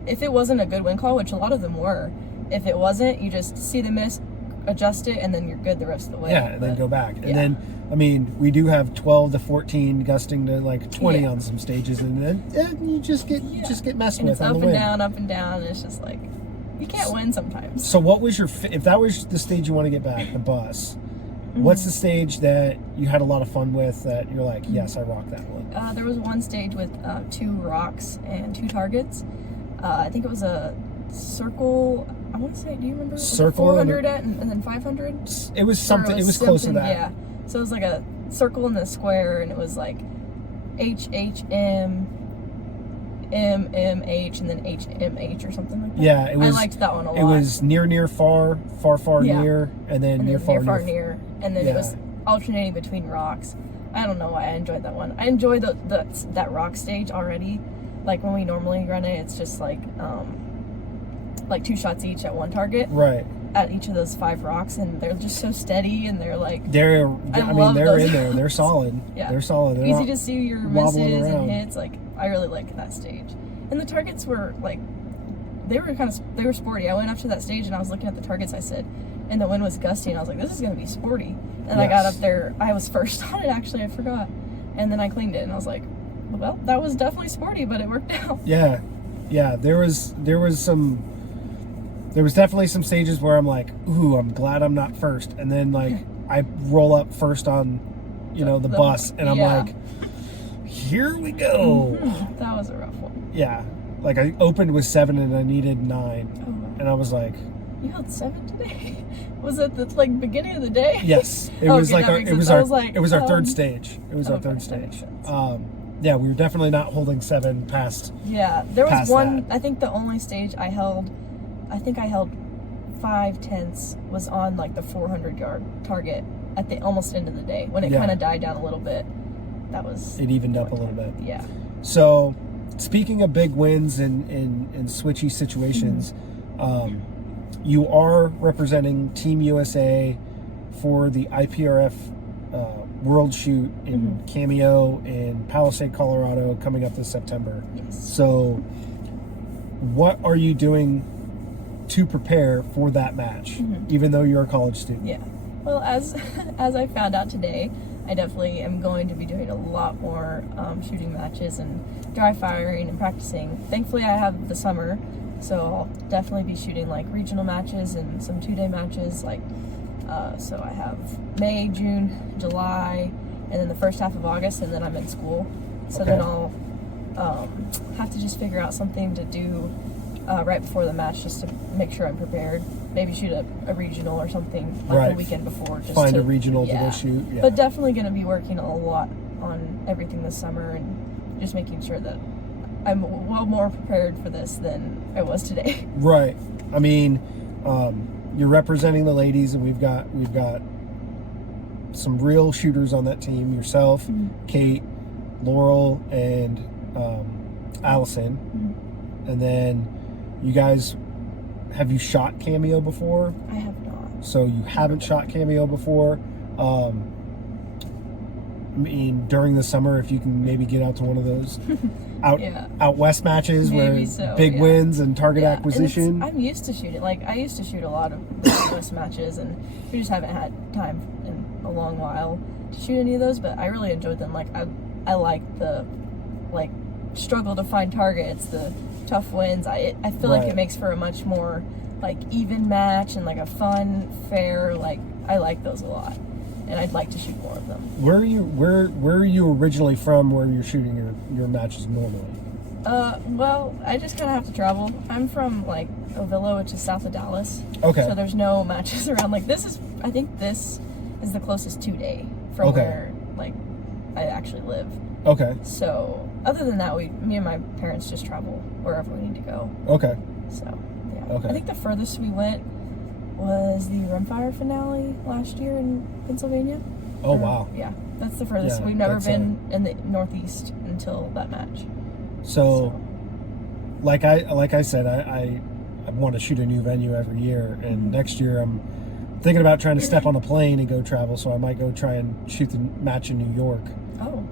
if it wasn't a good wind call, which a lot of them were, if it wasn't, you just see the miss, adjust it, and then you're good the rest of the way. Yeah, and then go back. And then, I mean, we do have 12 to 14 gusting to like 20 on some stages, and then you just get messed and with it's on the wind. up and down, and it's just like, you can't win sometimes. So what was if that was the stage you want to get back, the bus, what's the stage that you had a lot of fun with that you're like, yes, I rocked that one? There was one stage with 2 rocks and 2 targets. I think it was a circle. I want to say, do you remember? Circle 400 and then 500? It was something. It was close to that. Yeah. So it was like a circle and a square, and it was like H, H, M, M, M, H, and then H, M, H, or something like that. Yeah, it was. I liked that one a lot. It was near, far, Yeah. near, and then near, far, near. And then it was alternating between rocks. I don't know why I enjoyed that one. I enjoyed that rock stage already. Like when we normally run it, it's just like 2 shots each at one target. Right. At each of those 5 rocks, and they're just so steady, and they're like they're love in those there. They're solid. Yeah. They're solid. They're easy not to see your wobbling misses around. and hits. Like I really liked that stage, and the targets were like they were sporty. I went up to that stage and I was looking at the targets. I said, and the wind was gusty, and I was like, this is gonna be sporty. And I got up there. I was first on it actually. I forgot, and then I cleaned it, and I was like, well, that was definitely sporty, but it worked out. Yeah. There was definitely some stages where I'm like, ooh, I'm glad I'm not first. And then like I roll up first on, the bus, and I'm like, here we go. That was a rough one. Yeah. Like I opened with 7 and I needed 9. Oh. And I was like, you held 7 today? Was it the beginning of the day? yes. It was okay, like it was our third stage. It was our third stage. Yeah, we were definitely not holding 7 past. Yeah, there was one. that. I think the only stage I held 5/10 was on like the 400-yard target at the almost end of the day when it kind of died down a little bit. That was it evened up a little bit. Yeah. So, speaking of big wins and switchy situations, You are representing Team USA for the IPRF World Shoot in Cameo in Palisade, Colorado, coming up this September. Yes. So, what are you doing to prepare for that match, even though you're a college student? Yeah. Well, as I found out today, I definitely am going to be doing a lot more shooting matches and dry firing and practicing. Thankfully, I have the summer, so I'll definitely be shooting like regional matches and some 2-day matches. Like, so I have May, June, July, and then the first half of August, and then I'm in school. So then I'll have to just figure out something to do right before the match, just to make sure I'm prepared. Maybe shoot a regional or something like the weekend before. Just Find a regional to go shoot. Yeah. But definitely going to be working a lot on everything this summer and just making sure that I'm well more prepared for this than I was today. Right. I mean, you're representing the ladies, and we've got some real shooters on that team. Yourself, Kate, Laurel, and Allison, and then you guys. Have you shot Cameo before? I have not. So you haven't shot Cameo before. I mean, during the summer, if you can maybe get out to one of those out west matches maybe where big wins and target acquisition. And I'm used to shooting. Like, I used to shoot a lot of the west matches, and we just haven't had time in a long while to shoot any of those. But I really enjoyed them. Like, I like the struggle to find targets, the tough wins. I feel like it makes for a much more like even match and like a fun, fair. Like, I like those a lot, and I'd like to shoot more of them. Where are you originally from? Where you're shooting your matches normally? Well, I just kind of have to travel. I'm from like Ovillo, which is south of Dallas. Okay. So there's no matches around. Like, I think this is the closest 2-day from where like I actually live. Okay. So other than that, me and my parents just travel wherever we need to go. Okay. So yeah. Okay. I think the furthest we went was the Rimfire finale last year in Pennsylvania. Oh wow. Yeah, that's the furthest. Yeah, We've never been in the Northeast until that match. So. Like I said, I want to shoot a new venue every year, and next year I'm thinking about trying to step on a plane and go travel. So I might go try and shoot the match in New York.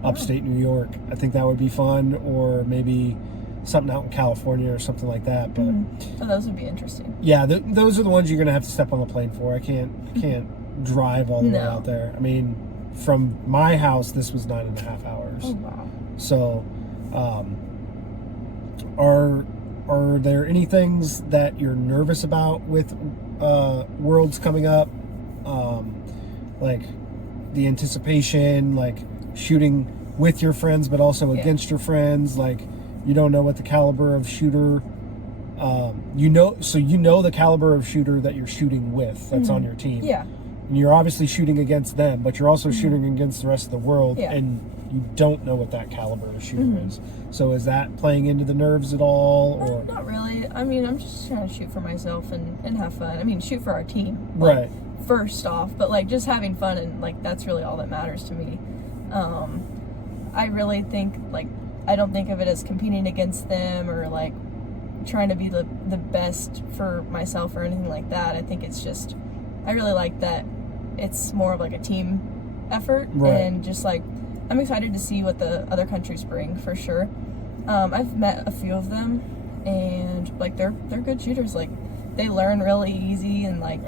Upstate New York. I think that would be fun, or maybe something out in California or something like that. But so those would be interesting. Yeah, those are the ones you're gonna have to step on the plane for. I can't drive all the way out there. I mean, from my house, this was 9.5 hours. Oh wow. So, are there any things that you're nervous about with Worlds coming up? Like the anticipation, like shooting with your friends but also against your friends, like you don't know what the caliber of shooter you know the caliber of shooter that you're shooting with that's on your team. And you're obviously shooting against them, but you're also shooting against the rest of the world, and you don't know what that caliber of shooter is. So is that playing into the nerves at all, or not really? I mean, I'm just trying to shoot for myself and have fun. I mean, shoot for our team, right? First off, but like just having fun, and like that's really all that matters to me. I really think, like, I don't think of it as competing against them or like trying to be the best for myself or anything like that. I think it's just, I really like that it's more of like a team effort, and just like I'm excited to see what the other countries bring for sure. I've met a few of them, and like they're good shooters. Like, they learn really easy, and like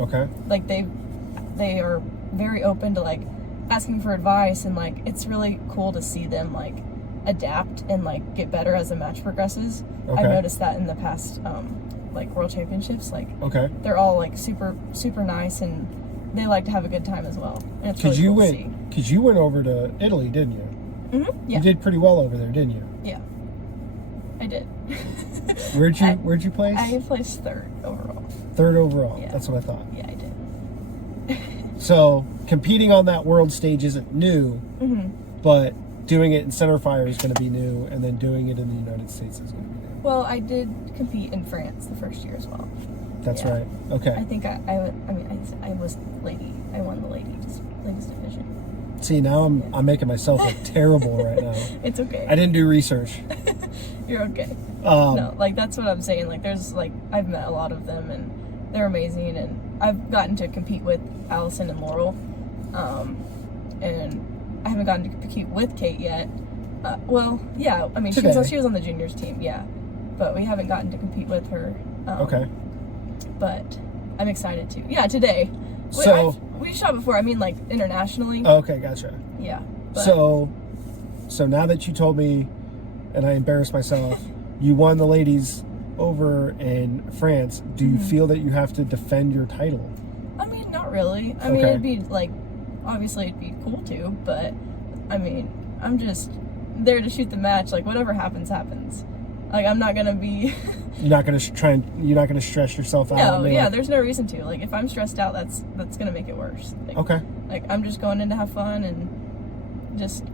like they are very open to like asking for advice, and like it's really cool to see them like adapt and like get better as the match progresses. I've noticed that in the past like world championships, like they're all like super nice, and they like to have a good time as well. And it's really cool to see. Because you went over to Italy, didn't you? Yeah. You did pretty well over there, didn't you? Yeah, I did. Where'd you place? I placed third overall. Third overall. Yeah. That's what I thought. Yeah, I did. So competing on that world stage isn't new, but doing it in center fire is going to be new, and then doing it in the United States is going to be new. Well, I did compete in France the first year as well. That's right. Okay. I think I was lady. I won the ladies division. See, now I'm making myself look terrible right now. It's okay. I didn't do research. You're okay. No, like that's what I'm saying. Like there's like I've met a lot of them and they're amazing, and I've gotten to compete with Allison and Laurel, and I haven't gotten to compete with Kate yet. Well, yeah, I mean she was on the juniors team, yeah, but we haven't gotten to compete with her. Okay. But I'm excited to. Yeah, today. We shot before. I mean, like internationally. Okay, gotcha. Yeah. But. So now that you told me, and I embarrassed myself, you won the ladies over in France. Do you feel that you have to defend your title? I mean, not really. I mean, it'd be like, obviously, it'd be cool to, but I mean, I'm just there to shoot the match. Like whatever happens, happens. Like I'm not gonna be. You're not gonna stress yourself out. No, yeah. There's no reason to. Like if I'm stressed out, that's gonna make it worse. Like, okay. Like I'm just going in to have fun and just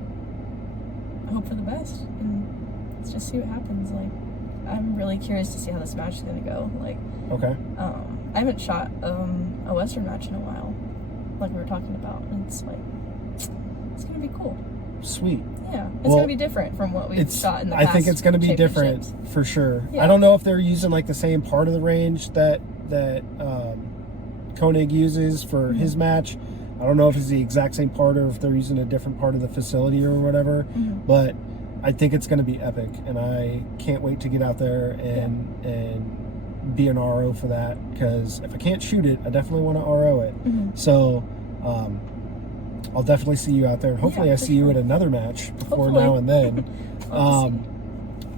hope for the best, and let's just see what happens. Like I'm really curious to see how this match is gonna go. Like okay. I haven't shot a Western match in a while, like we were talking about, and it's like it's gonna be cool. Sweet. Yeah, it's gonna be different from what we've shot in the past. I think it's gonna be different for sure. Yeah. I don't know if they're using like the same part of the range that Koenig uses for his match. I don't know if it's the exact same part or if they're using a different part of the facility or whatever. But I think it's gonna be epic, and I can't wait to get out there and be an RO for that. Because if I can't shoot it, I definitely want to RO it. So. I'll definitely see you out there. Hopefully I see you at another match before now and then.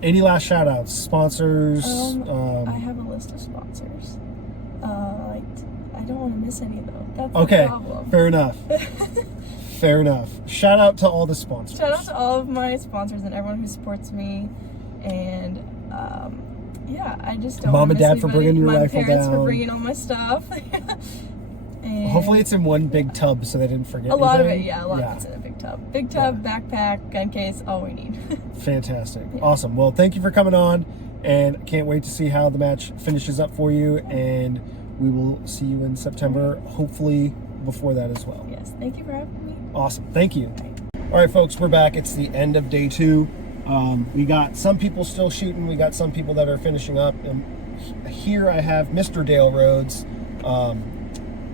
Any last shout outs? Sponsors? I have a list of sponsors. I don't want to miss any though. That's okay, the problem. Fair enough. Fair enough. Shout out to all the sponsors. Shout out to all of my sponsors and everyone who supports me. And yeah, I just don't Mom and Dad anybody. for bringing your rifle down. My parents for bringing all my stuff. And hopefully it's in one big tub so they didn't forget a lot anything. of it, yeah. A lot of it's in a big tub. Big tub, backpack, gun case, all we need. Fantastic. Yeah. Awesome. Well, thank you for coming on, and can't wait to see how the match finishes up for you, and we will see you in September, hopefully before that as well. Yes. Thank you for having me. Awesome. Thank you. All right, folks, we're back. It's the end of day 2. We got some people still shooting. We got some people that are finishing up, and here I have Mr. Dale Rhodes,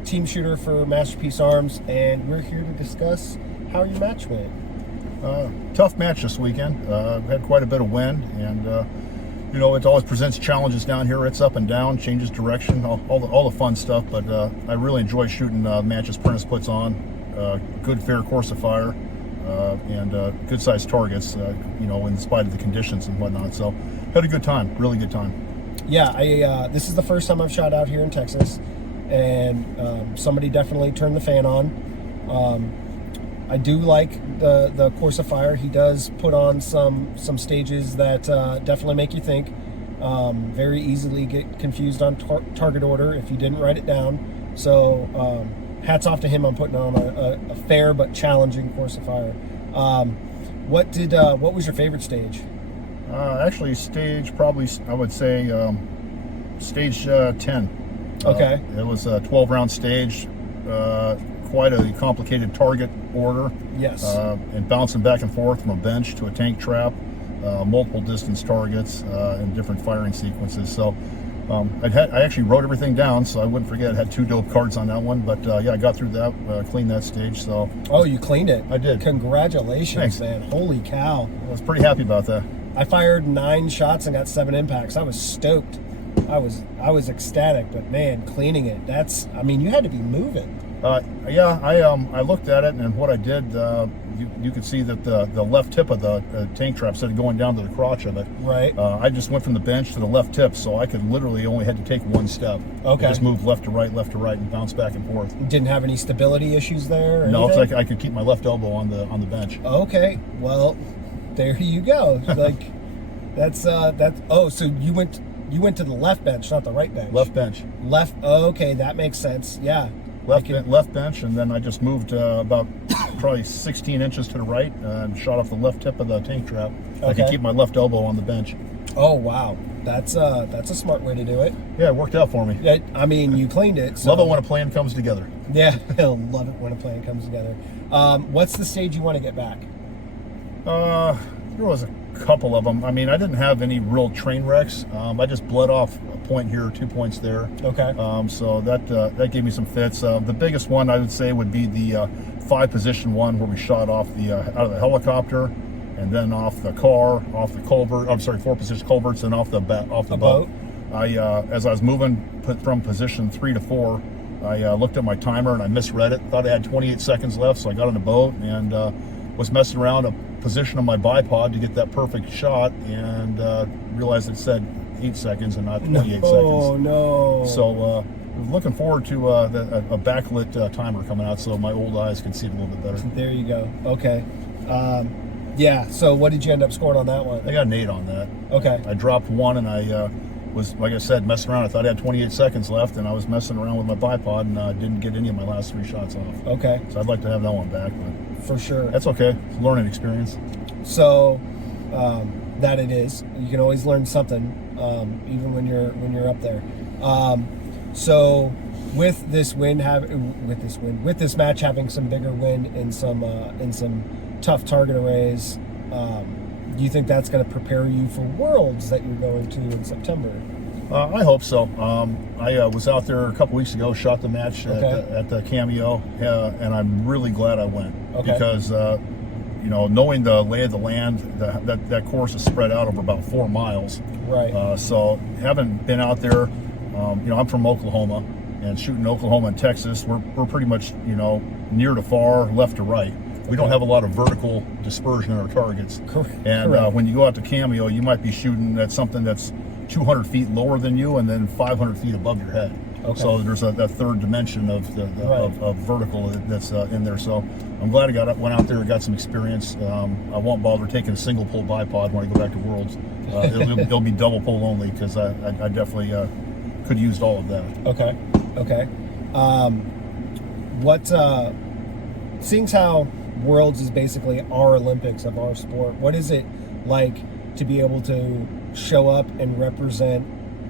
team shooter for Masterpiece Arms, and we're here to discuss how your match went. Tough match this weekend. Had quite a bit of wind, and you know, it always presents challenges down here. It's up and down, changes direction, all the fun stuff. But I really enjoy shooting matches Prentice puts on. Good fair course of fire, and good sized targets. You know, in spite of the conditions and whatnot. So had a good time, really good time. Yeah, this is the first time I've shot out here in Texas. And somebody definitely turned the fan on. I do like the course of fire. He does put on some stages that definitely make you think. Very easily get confused on target order if you didn't write it down. So hats off to him on putting on a fair but challenging course of fire. What was your favorite stage? Actually, stage probably I would say stage 10. Okay. It was a 12-round stage, quite a complicated target order. Yes. And bouncing back and forth from a bench to a tank trap, multiple distance targets, and different firing sequences. So I actually wrote everything down so I wouldn't forget. I had 2 dope cards on that one, but yeah, I got through that, cleaned that stage. So. Oh, you cleaned it? I did. Congratulations, man! Holy cow! I was pretty happy about that. I fired 9 shots and got 7 impacts. I was stoked. I was ecstatic, but man, cleaning it, I mean, you had to be moving. Yeah, I looked at it, and what I did, you could see that the left tip of the tank trap, instead of going down to the crotch of it, right. I just went from the bench to the left tip, so I could literally only had to take 1 step. Okay. I just moved left to right, and bounce back and forth. Didn't have any stability issues there? No, it's like I could keep my left elbow on the bench. Okay, well, there you go. Like, that's. Oh, so you went to the left bench, not the right bench. Left bench. Left. Oh, okay, that makes sense. Yeah. Left bench, and then I just moved about probably 16 inches to the right and shot off the left tip of the tank trap. Okay. I could keep my left elbow on the bench. Oh wow, that's a smart way to do it. Yeah, it worked out for me. Yeah, I mean, you cleaned it. So. Love it when a plan comes together. Yeah, love it when a plan comes together. What's the stage you want to get back? There was a couple of them. I mean, I didn't have any real train wrecks. I just bled off a point here, 2 points there. Okay. So that gave me some fits. The biggest one I would say would be the 5-position one where we shot off the out of the helicopter, and then off the car, off the culvert. I'm sorry, 4-position culverts, and off the boat. As I was moving from position 3 to 4, I looked at my timer and I misread it. Thought I had 28 seconds left, so I got on the boat and was messing around a position on my bipod to get that perfect shot, and realized it said 8 seconds and not 28 seconds. Oh no! So looking forward to a backlit timer coming out, so my old eyes can see it a little bit better. There you go. Okay. Yeah. So what did you end up scoring on that one? I got an 8 on that. Okay. I dropped 1, and I was, like I said, messing around. I thought I had 28 seconds left, and I was messing around with my bipod, and didn't get any of my last 3 shots off. Okay. So I'd like to have that one back, but for sure. that's okay. It's a learning experience. So that it is. You can always learn something, even when you're up there. So with this match having some bigger wind and some tough target arrays, do you think that's going to prepare you for Worlds that you're going to in September? I hope so. I was out there a couple weeks ago, shot the match at the Cameo, and I'm really glad I went because knowing the lay of the land, that course is spread out over about 4 miles. Right. So having been out there, I'm from Oklahoma, and shooting Oklahoma and Texas, we're pretty much near to far, left to right. We don't have a lot of vertical dispersion in our targets. And when you go out to Cameo, you might be shooting at something that's 200 feet lower than you and then 500 feet above your head. So there's that third dimension of of vertical that's in there. So I'm glad I went out there and got some experience. I won't bother taking a single pull bipod when I go back to Worlds. It'll be double pull only, because I definitely could have used all of that. Okay. Seeing how Worlds is basically our Olympics of our sport, what is it like to be able to show up and represent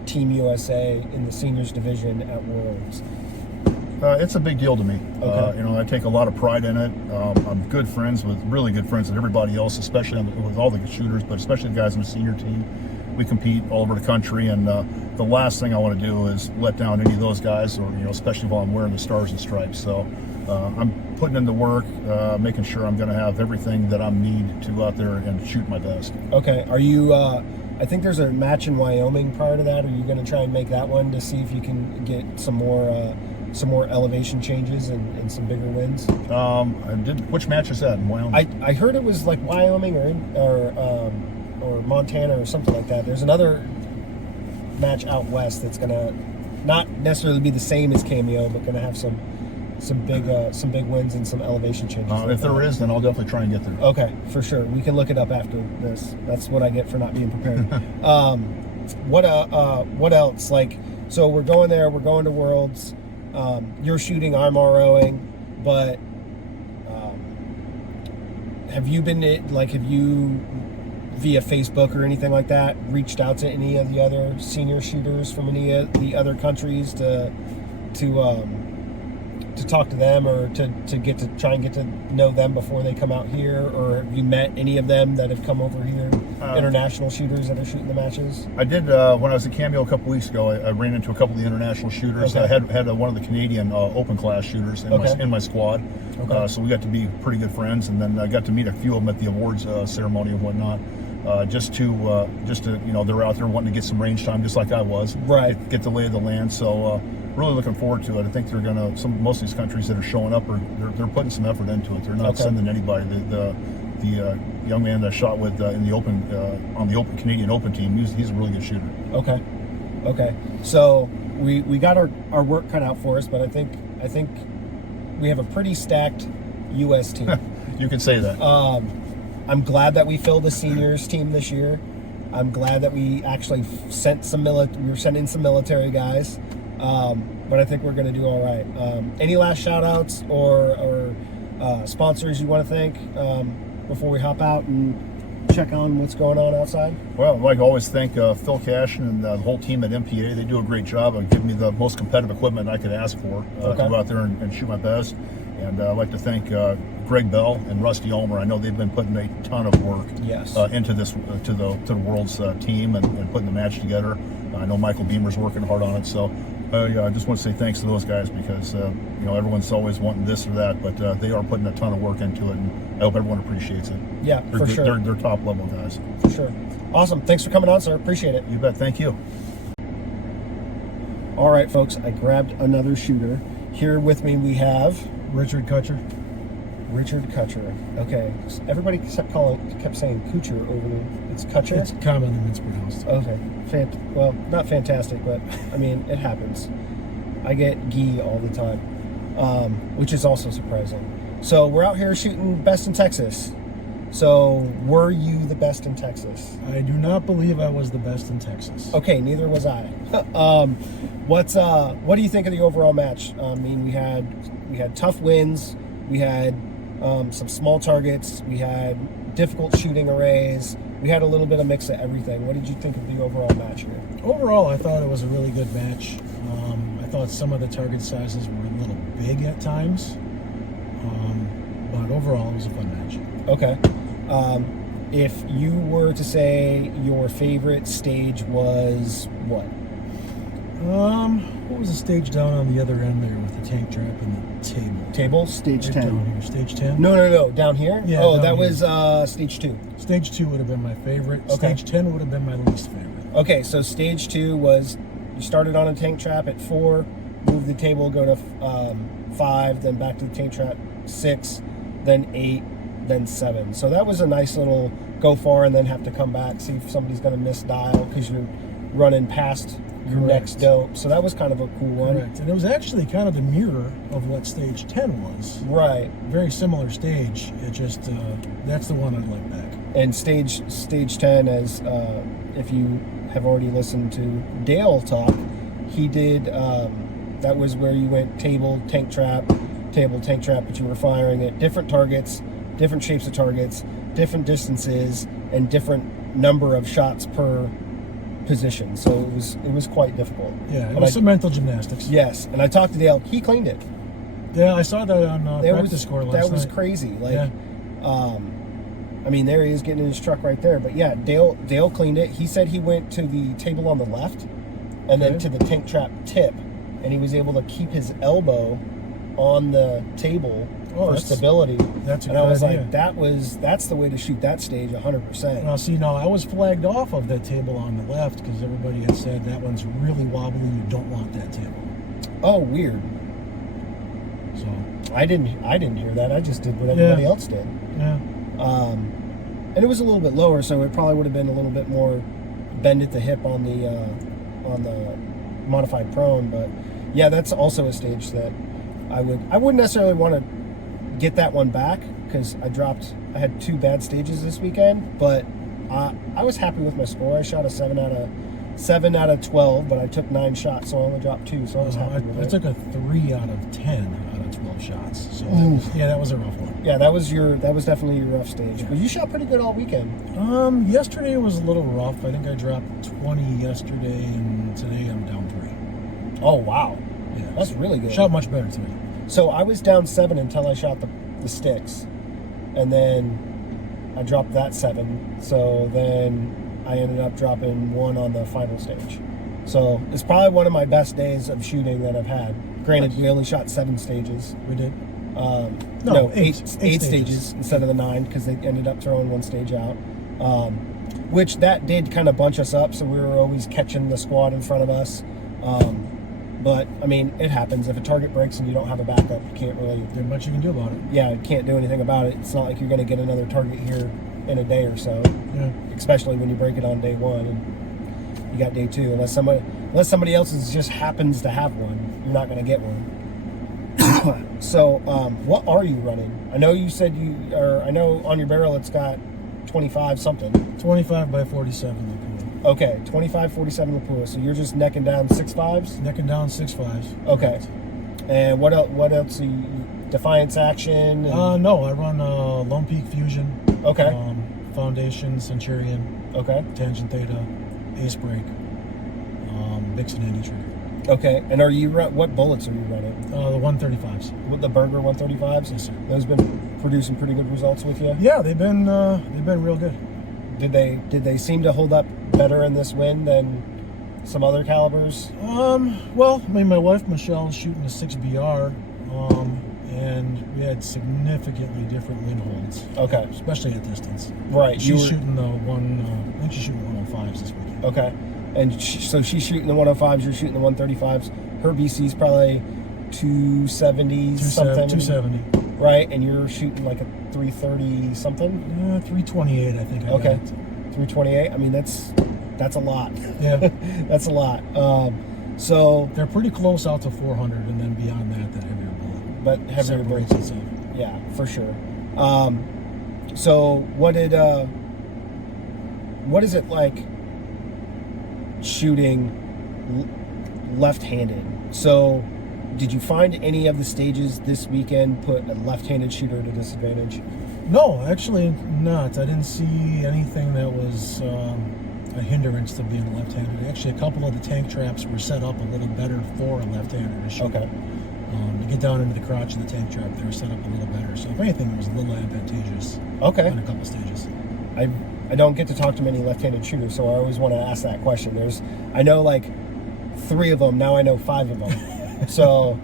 Team USA in the seniors division at Worlds? It's a big deal to me. I take a lot of pride in it. I'm really good friends with everybody else, especially with all the shooters, but especially the guys on the senior team. We compete all over the country, and the last thing I want to do is let down any of those guys, or especially while I'm wearing the stars and stripes. So I'm putting in the work, making sure I'm going to have everything that I need to go out there and shoot my best. Okay. Are you? I think there's a match in Wyoming prior to that. Are you going to try and make that one to see if you can get some more elevation changes and some bigger wins? Which match is that in Wyoming? I heard it was like Wyoming or Montana or something like that. There's another match out west that's gonna not necessarily be the same as Cameo, but gonna have some big wins and some elevation changes. If there is, then I'll definitely try and get there. Okay, for sure. We can look it up after this. That's what I get for not being prepared. What else? Like, so we're going there. We're going to Worlds. You're shooting. I'm ROing. But have you via Facebook or anything like that reached out to any of the other senior shooters from any of the other countries to talk to them, or to try and get to know them before they come out here? Or have you met any of them that have come over here, international shooters that are shooting the matches? I did when I was at Cameo a couple weeks ago. I ran into a couple of the international shooters. I had one of the Canadian open class shooters in my squad. So we got to be pretty good friends, and then I got to meet a few of them at the awards ceremony and whatnot. Just to they're out there wanting to get some range time, just like I was. Right. Get the lay of the land. So really looking forward to it. I think they're gonna. Most of these countries that are showing up they're putting some effort into it. They're not sending anybody. The young man that I shot with in the open on the Canadian Open team, he's a really good shooter. Okay. So we got our work cut out for us, but I think we have a pretty stacked U.S. team. You can say that. I'm glad that we filled the seniors team this year. I'm glad that we actually sent we were sending some military guys. But I think we're going to do all right. Any last shout outs or sponsors you want to thank before we hop out and check on what's going on outside? Well, I'd like to always thank Phil Cashin and the whole team at MPA. They do a great job of giving me the most competitive equipment I could ask for to go out there and shoot my best. And I'd like to thank Greg Bell and Rusty Ulmer. I know they've been putting a ton of work Yes. into this to the world's team and putting the match together. I know Michael Beamer's working hard on it. So yeah, I just want to say thanks to those guys because everyone's always wanting this or that, but they are putting a ton of work into it, and I hope everyone appreciates it. Yeah, for sure. They're top level guys. For sure. Awesome. Thanks for coming on, sir. Appreciate it. You bet. Thank you. All right, folks. I grabbed another shooter. Here with me we have Richard Kutcher. Richard Kutcher. Okay. Everybody kept saying Kutcher over there. It's Kutcher? It's commonly mispronounced. Okay. Well, not fantastic, but I mean, it happens. I get Gee all the time, which is also surprising. So we're out here shooting Best in Texas. So were you the best in Texas? I do not believe I was the best in Texas. Okay, neither was I. What do you think of the overall match? I mean, we had tough wins. We had some small targets. We had difficult shooting arrays. We had a little bit of mix of everything. What did you think of the overall match here? Overall, I thought it was a really good match. I thought some of the target sizes were a little big at times. But overall, it was a fun match. Okay. If you were to say your favorite stage was what? What was the stage down on the other end there with the tank trap and the table? Table? Stage Right 10. down here. Stage 10? No. Down here? Yeah, Oh, down that here. was stage 2. Stage 2 would have been my favorite. Okay. Stage 10 would have been my least favorite. Okay, so stage 2 was you started on a tank trap at 4, move the table, go to 5, then back to the tank trap 6, then 8, then 7. So that was a nice little go far and then have to come back, see if somebody's going to miss dial because you're running past your Correct. next dope. So that was kind of a cool one. Correct. And it was actually kind of the mirror of what stage 10 was. Right. Very similar stage. It just, that's the one I'd like back. And stage 10, as if you have already listened to Dale talk, he did, that was where you went table, tank trap, but you were firing at different targets, different shapes of targets, different distances, and different number of shots per position. So it was quite difficult. Yeah, it And was some mental gymnastics. Yes, and I talked to Dale. He cleaned it. Yeah, I saw that on That practice score last That was night. crazy. Like, Yeah. I mean, there he is getting in his truck right there. But yeah, Dale cleaned it. He said he went to the table on the left, and then Okay. to the tank trap tip, and he was able to keep his elbow on the table Oh, for that's- stability. That's a And I good was idea. like, that's the way to shoot that stage 100%. Now, see, I was flagged off of that table on the left because everybody had said that one's really wobbly. You don't want that table. Oh, weird. So, I didn't hear that. I just did what everybody Yeah. else did. yeah. And it was a little bit lower, so it probably would have been a little bit more bend at the hip on the modified prone. But yeah, that's also a stage that I wouldn't necessarily want to get that one back because I had 2 bad stages this weekend, but I was happy with my score. I shot a 7 out of 12, but I took 9 shots, so I only dropped 2, so I was happy with I it. took a 3 out of 10 out of 12 shots. So, that was a rough one. Yeah, that was definitely your rough stage. But you shot pretty good all weekend. Yesterday was a little rough. I think I dropped 20 yesterday, and today I'm down 3. Oh, wow. Yeah, That's really good. Shot much better today. So I was down 7 until I shot the sticks, and then I dropped that 7. So then I ended up dropping 1 on the final stage. So it's probably one of my best days of shooting that I've had. Granted, we only shot 7 stages. We did. No, eight eight stages. stages instead of the 9 because they ended up throwing 1 stage out. Which that did kind of bunch us up, so we were always catching the squad in front of us. But I mean, it happens. If a target breaks and you don't have a backup, you can't really. There's much you can do about it. Yeah, you can't do anything about it. It's not like you're going to get another target here in a day or so. Yeah. Especially when you break it on day 1 and you got day 2. Unless somebody else just happens to have one, you're not going to get one. So, what are you running? I know you said I know on your barrel it's got 25 something. 25 by 47 Lapua. Okay, 25, 47 Lapua. So you're just necking down 6.5s? Necking down 6.5s. Okay. And what else? Defiance Action? And, No, I run Lone Peak Fusion. Okay. Foundation, Centurion, okay. Tangent Theta, Ace Break, Vixen Anti Trigger. Okay, and what bullets are you running? The 135s. With the Burger 135s? Yes, sir. Those been producing pretty good results with you? Yeah, they've been real good. Did they seem to hold up better in this wind than some other calibers? Well, I mean, my wife Michelle's shooting a 6BR, and we had significantly different wind holds. Okay. Especially at distance. Right. She's shooting the I think she's shooting 105s this weekend. Okay. And so she's shooting the 105s, you're shooting the 135s. Her BC's probably 270 something. 270. Right, and you're shooting like a 330 something? 328, I think. Okay. 328. I mean, that's a lot. Yeah. That's a lot. So they're pretty close out to 400, and then beyond that heavier bullet. But heavier separates bullets. itself. Yeah, for sure. So what is it like shooting left-handed? So did you find any of the stages this weekend put a left-handed shooter at a disadvantage? No, actually not. I didn't see anything that was a hindrance to being left-handed. Actually, a couple of the tank traps were set up a little better for a left-hander to shoot. Okay. To get down into the crotch of the tank trap, they were set up a little better. So if anything, it was a little advantageous. Okay. On a couple stages. I don't get to talk to many left-handed shooters, so I always want to ask that question. I know like 3 of them, now I know 5 of them. So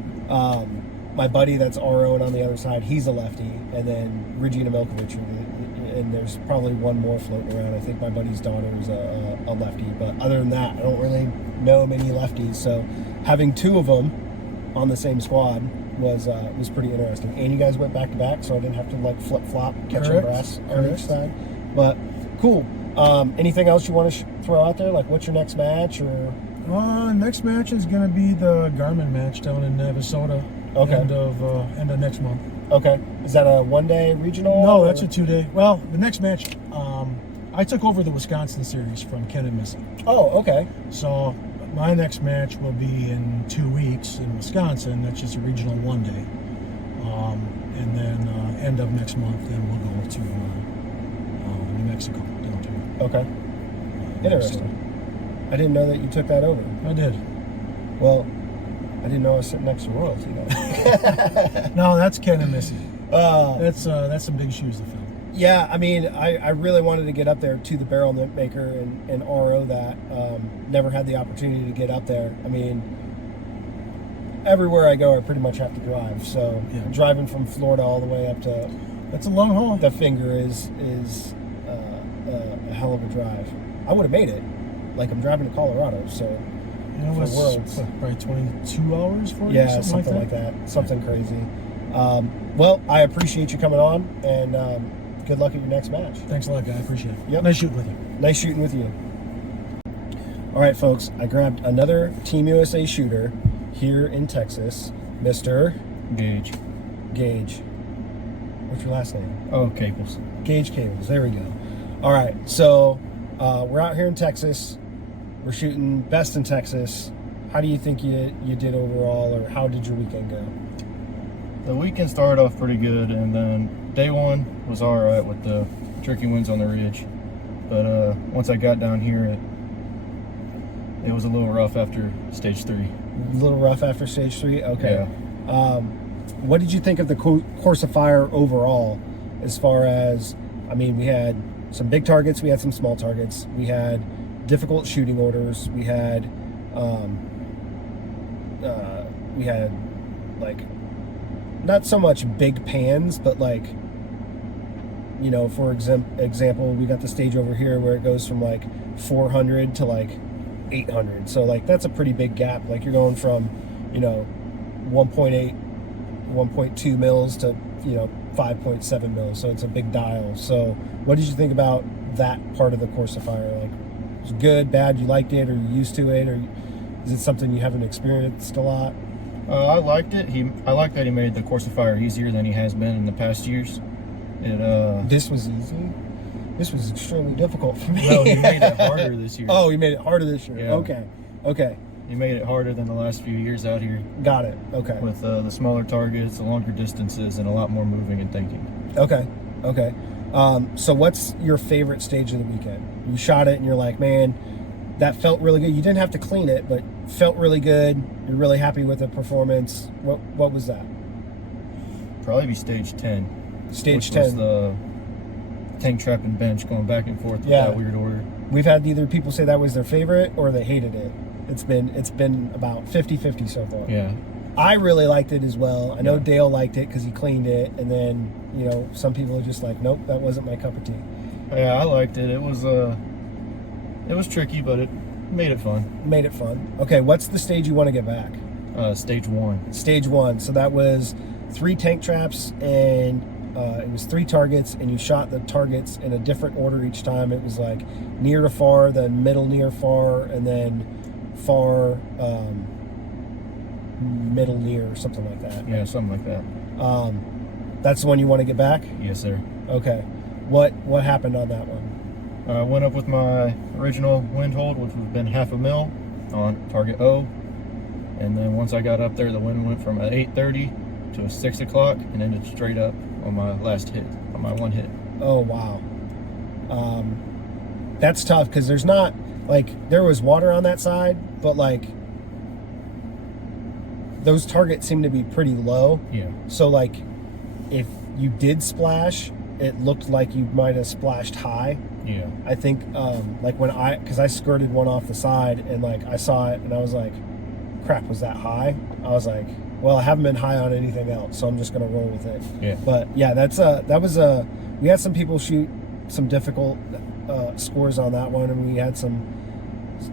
my buddy that's ROing on the other side, he's a lefty, and then Regina Milkovich, and there's probably one more floating around. I think my buddy's daughter is a lefty, but other than that, I don't really know many lefties. So having 2 of them on the same squad was pretty interesting. And you guys went back to back, so I didn't have to like flip flop catching brass on each side. But cool. Anything else you want to throw out there? Like, what's your next match? Or next match is going to be the Garmin match down in Navasota. Okay. End of next month. Okay. Is that a 1-day regional? No, that's a 2-day. Well, the next match, I took over the Wisconsin series from Ken and Missy. Oh, okay. So my next match will be in 2 weeks in Wisconsin. That's just a regional 1-day. And then end of next month, then we'll go to New Mexico down to. Okay. Interesting. I didn't know that you took that over. I did. Well, I didn't know I was sitting next to royalty though. No, that's Ken and Missy. That's some big shoes to fill. Yeah, I mean, I really wanted to get up there to the barrel maker and RO that. Never had the opportunity to get up there. I mean, everywhere I go, I pretty much have to drive. So yeah. Driving from Florida all the way up to that's a long haul. The Finger is a hell of a drive. I would have made it. Like, I'm driving to Colorado, so it was Worlds. Probably 22 hours for you. Yeah, something like that. Something crazy. Well, I appreciate you coming on, and good luck at your next match. Thanks a lot, guy. I appreciate it. Yep. Nice shooting with you. Nice shooting with you. All right, folks, I grabbed another Team USA shooter here in Texas, Mr. Gage. Gage. What's your last name? Oh, Cables. Gage Cables. There we go. All right, so we're out here in Texas. We're shooting best in Texas. How do you think you did overall, or how did your weekend go? The weekend started off pretty good, and then day 1 was all right with the tricky winds on the ridge. But once I got down here, it was a little rough after stage 3. A little rough after stage 3? Okay. Yeah. What did you think of the course of fire overall, as far as, I mean, we had some big targets, we had some small targets, we had difficult shooting orders, we had like, not so much big pans, but like, you know, for example, we got the stage over here where it goes from like 400 to like 800. So like, that's a pretty big gap. Like, you're going from, you know, 1.8, 1.2 mils to, you know, 5.7 mils. So it's a big dial. So what did you think about that part of the course of fire? Like, was it good, bad, you liked it, or you used to it, or is it something you haven't experienced a lot? I liked it. I liked that he made the course of fire easier than he has been in the past years. This was easy. This was extremely difficult for me. No, he made it harder this year. Oh, he made it harder this year. Yeah. Okay. He made it harder than the last few years out here. Got it. Okay. With the smaller targets, the longer distances, and a lot more moving and thinking. Okay. So what's your favorite stage of the weekend? You shot it and you're like, man, that felt really good. You didn't have to clean it, but felt really good. You're really happy with the performance. What was that? Probably be stage 10. Stage which 10. was the tank trap and bench going back and forth with Yeah. that weird order. We've had either people say that was their favorite or they hated it. It's been about 50-50 so far. Yeah. I really liked it as well. I know Yeah. Dale liked it because he cleaned it, and then some people are just like, nope, that wasn't my cup of tea. Yeah, I liked it. It was tricky, but it made it fun. Made it fun. Okay, what's the stage you want to get back? Stage 1. Stage 1. So that was 3 tank traps, and it was 3 targets, and you shot the targets in a different order each time. It was like near to far, then middle near far, and then far middle near, something like that. Yeah, something like that. That's the one you want to get back? Yes, sir. Okay. What happened on that one? I went up with my original wind hold, which would have been 1/2 mil on target O. And then once I got up there, the wind went from 8:30 to 6 o'clock and ended straight up on my last hit, on my one hit. Oh, wow. That's tough because there's not, there was water on that side, but, those targets seem to be pretty low. Yeah. So, if you did splash, it looked like you might have splashed high. Yeah. I think, because I skirted one off the side and, I saw it and I was like, crap, was that high? I was like, well, I haven't been high on anything else, so I'm just going to roll with it. Yeah. But, yeah, we had some people shoot some difficult scores on that one, and we had some,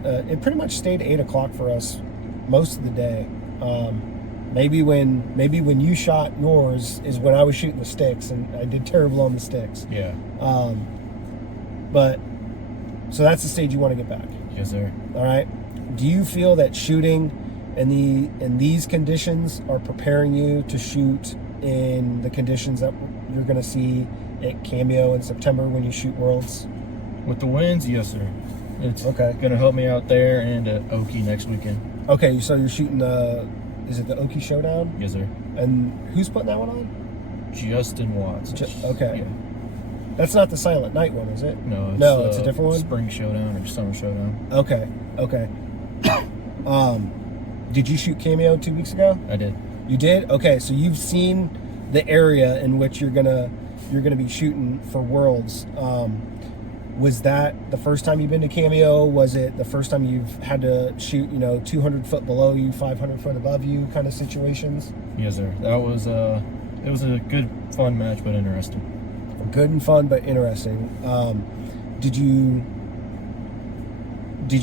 it pretty much stayed 8 o'clock for us most of the day. Maybe when you shot yours is when I was shooting the sticks, and I did terrible on the sticks. Yeah. But so that's the stage you want to get back. Yes, sir. All right. Do you feel that shooting in these conditions are preparing you to shoot in the conditions that you're going to see at Cameo in September when you shoot Worlds? With the winds, yes, sir. It's Okay. going to help me out there and at Oki next weekend. Okay, so you're shooting is it the Oki Showdown? Yes, sir. And who's putting that one on? Justin Watts. Okay. Yeah. That's not the Silent Night one, is it? No, it's a different one? Spring Showdown or Summer Showdown. Okay. Did you shoot Cameo 2 weeks ago? I did. You did? Okay, so you've seen the area in which you're gonna be shooting for Worlds. Was that the first time you've been to Cameo? Was it the first time you've had to shoot, 200 foot below you, 500 foot above you kind of situations? Yes, sir. That was it was a good, fun match, but interesting. Good and fun, but interesting. Did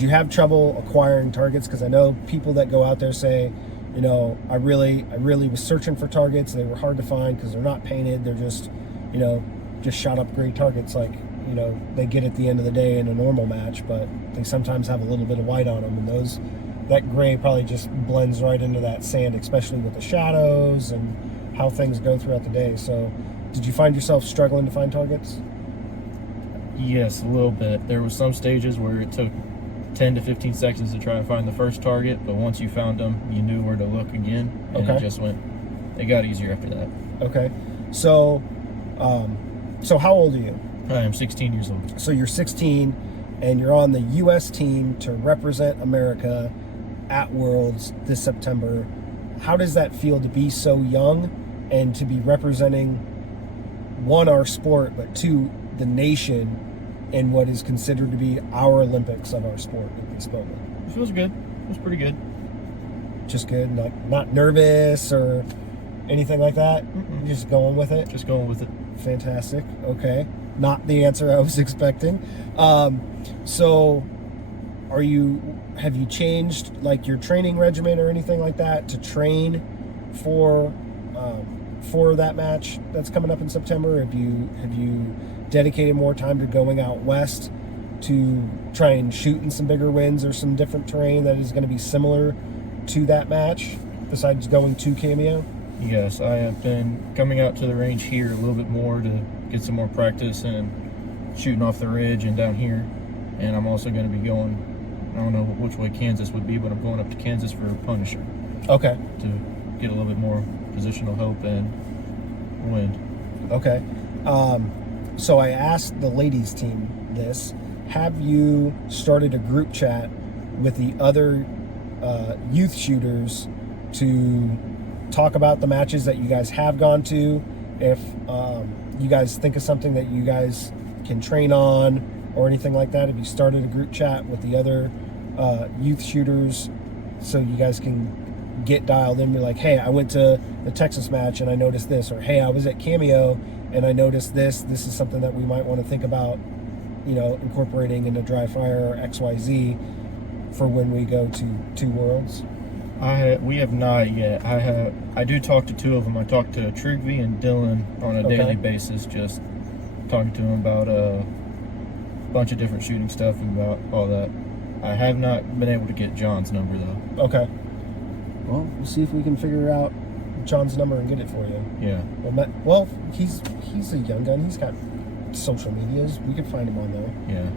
you have trouble acquiring targets? Because I know people that go out there say, I really was searching for targets. They were hard to find because they're not painted. They're just, just shot up gray targets they get at the end of the day in a normal match, but they sometimes have a little bit of white on them, and that gray probably just blends right into that sand, especially with the shadows and how things go throughout the day. So did you find yourself struggling to find targets? Yes, a little bit. There were some stages where it took 10 to 15 seconds to try and find the first target, but once you found them, you knew where to look again, and Okay. it got easier after that. Okay. So how old are you? I am 16 years old. So you're 16 and you're on the U.S. team to represent America at Worlds this September. How does that feel to be so young and to be representing, one, our sport, but two, the nation in what is considered to be our Olympics of our sport at this moment? It feels good. It was pretty good. Just good, not nervous or anything like that? Mm-mm. Just going with it? Just going with it. Fantastic. Okay. Not the answer I was expecting. So have you changed your training regimen or anything like that to train for that match that's coming up in September? Have you dedicated more time to going out west to try and shoot in some bigger winds or some different terrain that is going to be similar to that match besides going to Cameo? Yes, I have been coming out to the range here a little bit more to get some more practice and shooting off the ridge and down here. And I'm also going to be going, I don't know which way Kansas would be, but I'm going up to Kansas for Punisher. Okay. To get a little bit more positional help and wind. Okay. So I asked the ladies team this. have you started a group chat with the other youth shooters to talk about the matches that you guys have gone to? If you guys think of something that you guys can train on or anything like that, have you started a group chat with the other youth shooters so you guys can get dialed in? Be like, hey, I went to the Texas match and I noticed this, or hey, I was at Cameo and I noticed this. This is something that we might want to think about, you know, incorporating into Dry Fire or XYZ for when we go to Two Worlds. We have not yet. I do talk to two of them. I talk to Trigby and Dylan on a daily basis, just talking to them about a bunch of different shooting stuff and about all that. I have not been able to get John's number though. Okay. Well, we'll see if we can figure out John's number and get it for you. Yeah. Well, he's a young gun. He's got social medias. We could find him on there. Yeah.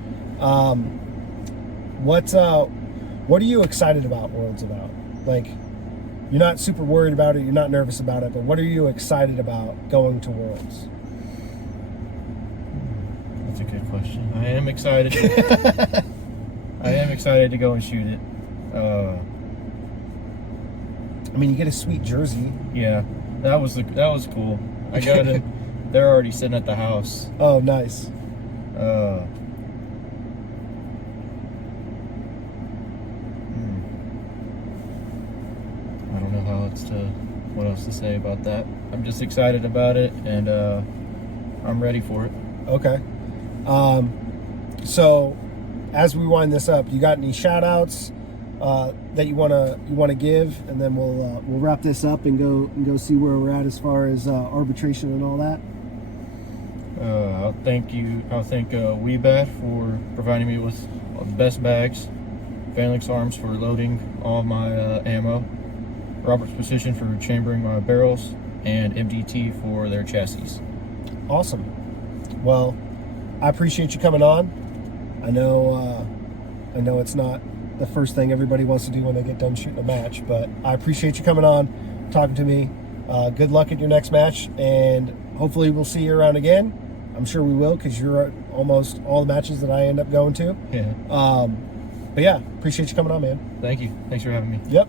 What are you excited about Worlds about? Like, you're not super worried about it, you're not nervous about it, but what are you excited about going to Worlds? That's a good question. I am excited. I am excited to go and shoot it. I mean, you get a sweet jersey. Yeah, that was cool. I got it. They're already sitting at the house. Oh, nice. I don't know what else to say about that. I'm just excited about it, and I'm ready for it. Okay. So, as we wind this up, you got any shout outs that you wanna give, and then we'll wrap this up and go see where we're at as far as arbitration and all that. I'll thank Weebat for providing me with the best bags, Phalanx Arms for loading all my ammo, Robert's Precision for chambering my barrels, and MDT for their chassis. Awesome. Well, I appreciate you coming on. I know it's not the first thing everybody wants to do when they get done shooting a match, but I appreciate you coming on, talking to me. Good luck at your next match, and hopefully we'll see you around again. I'm sure we will, because you're at almost all the matches that I end up going to. Yeah. But yeah, appreciate you coming on, man. Thank you. Thanks for having me. Yep.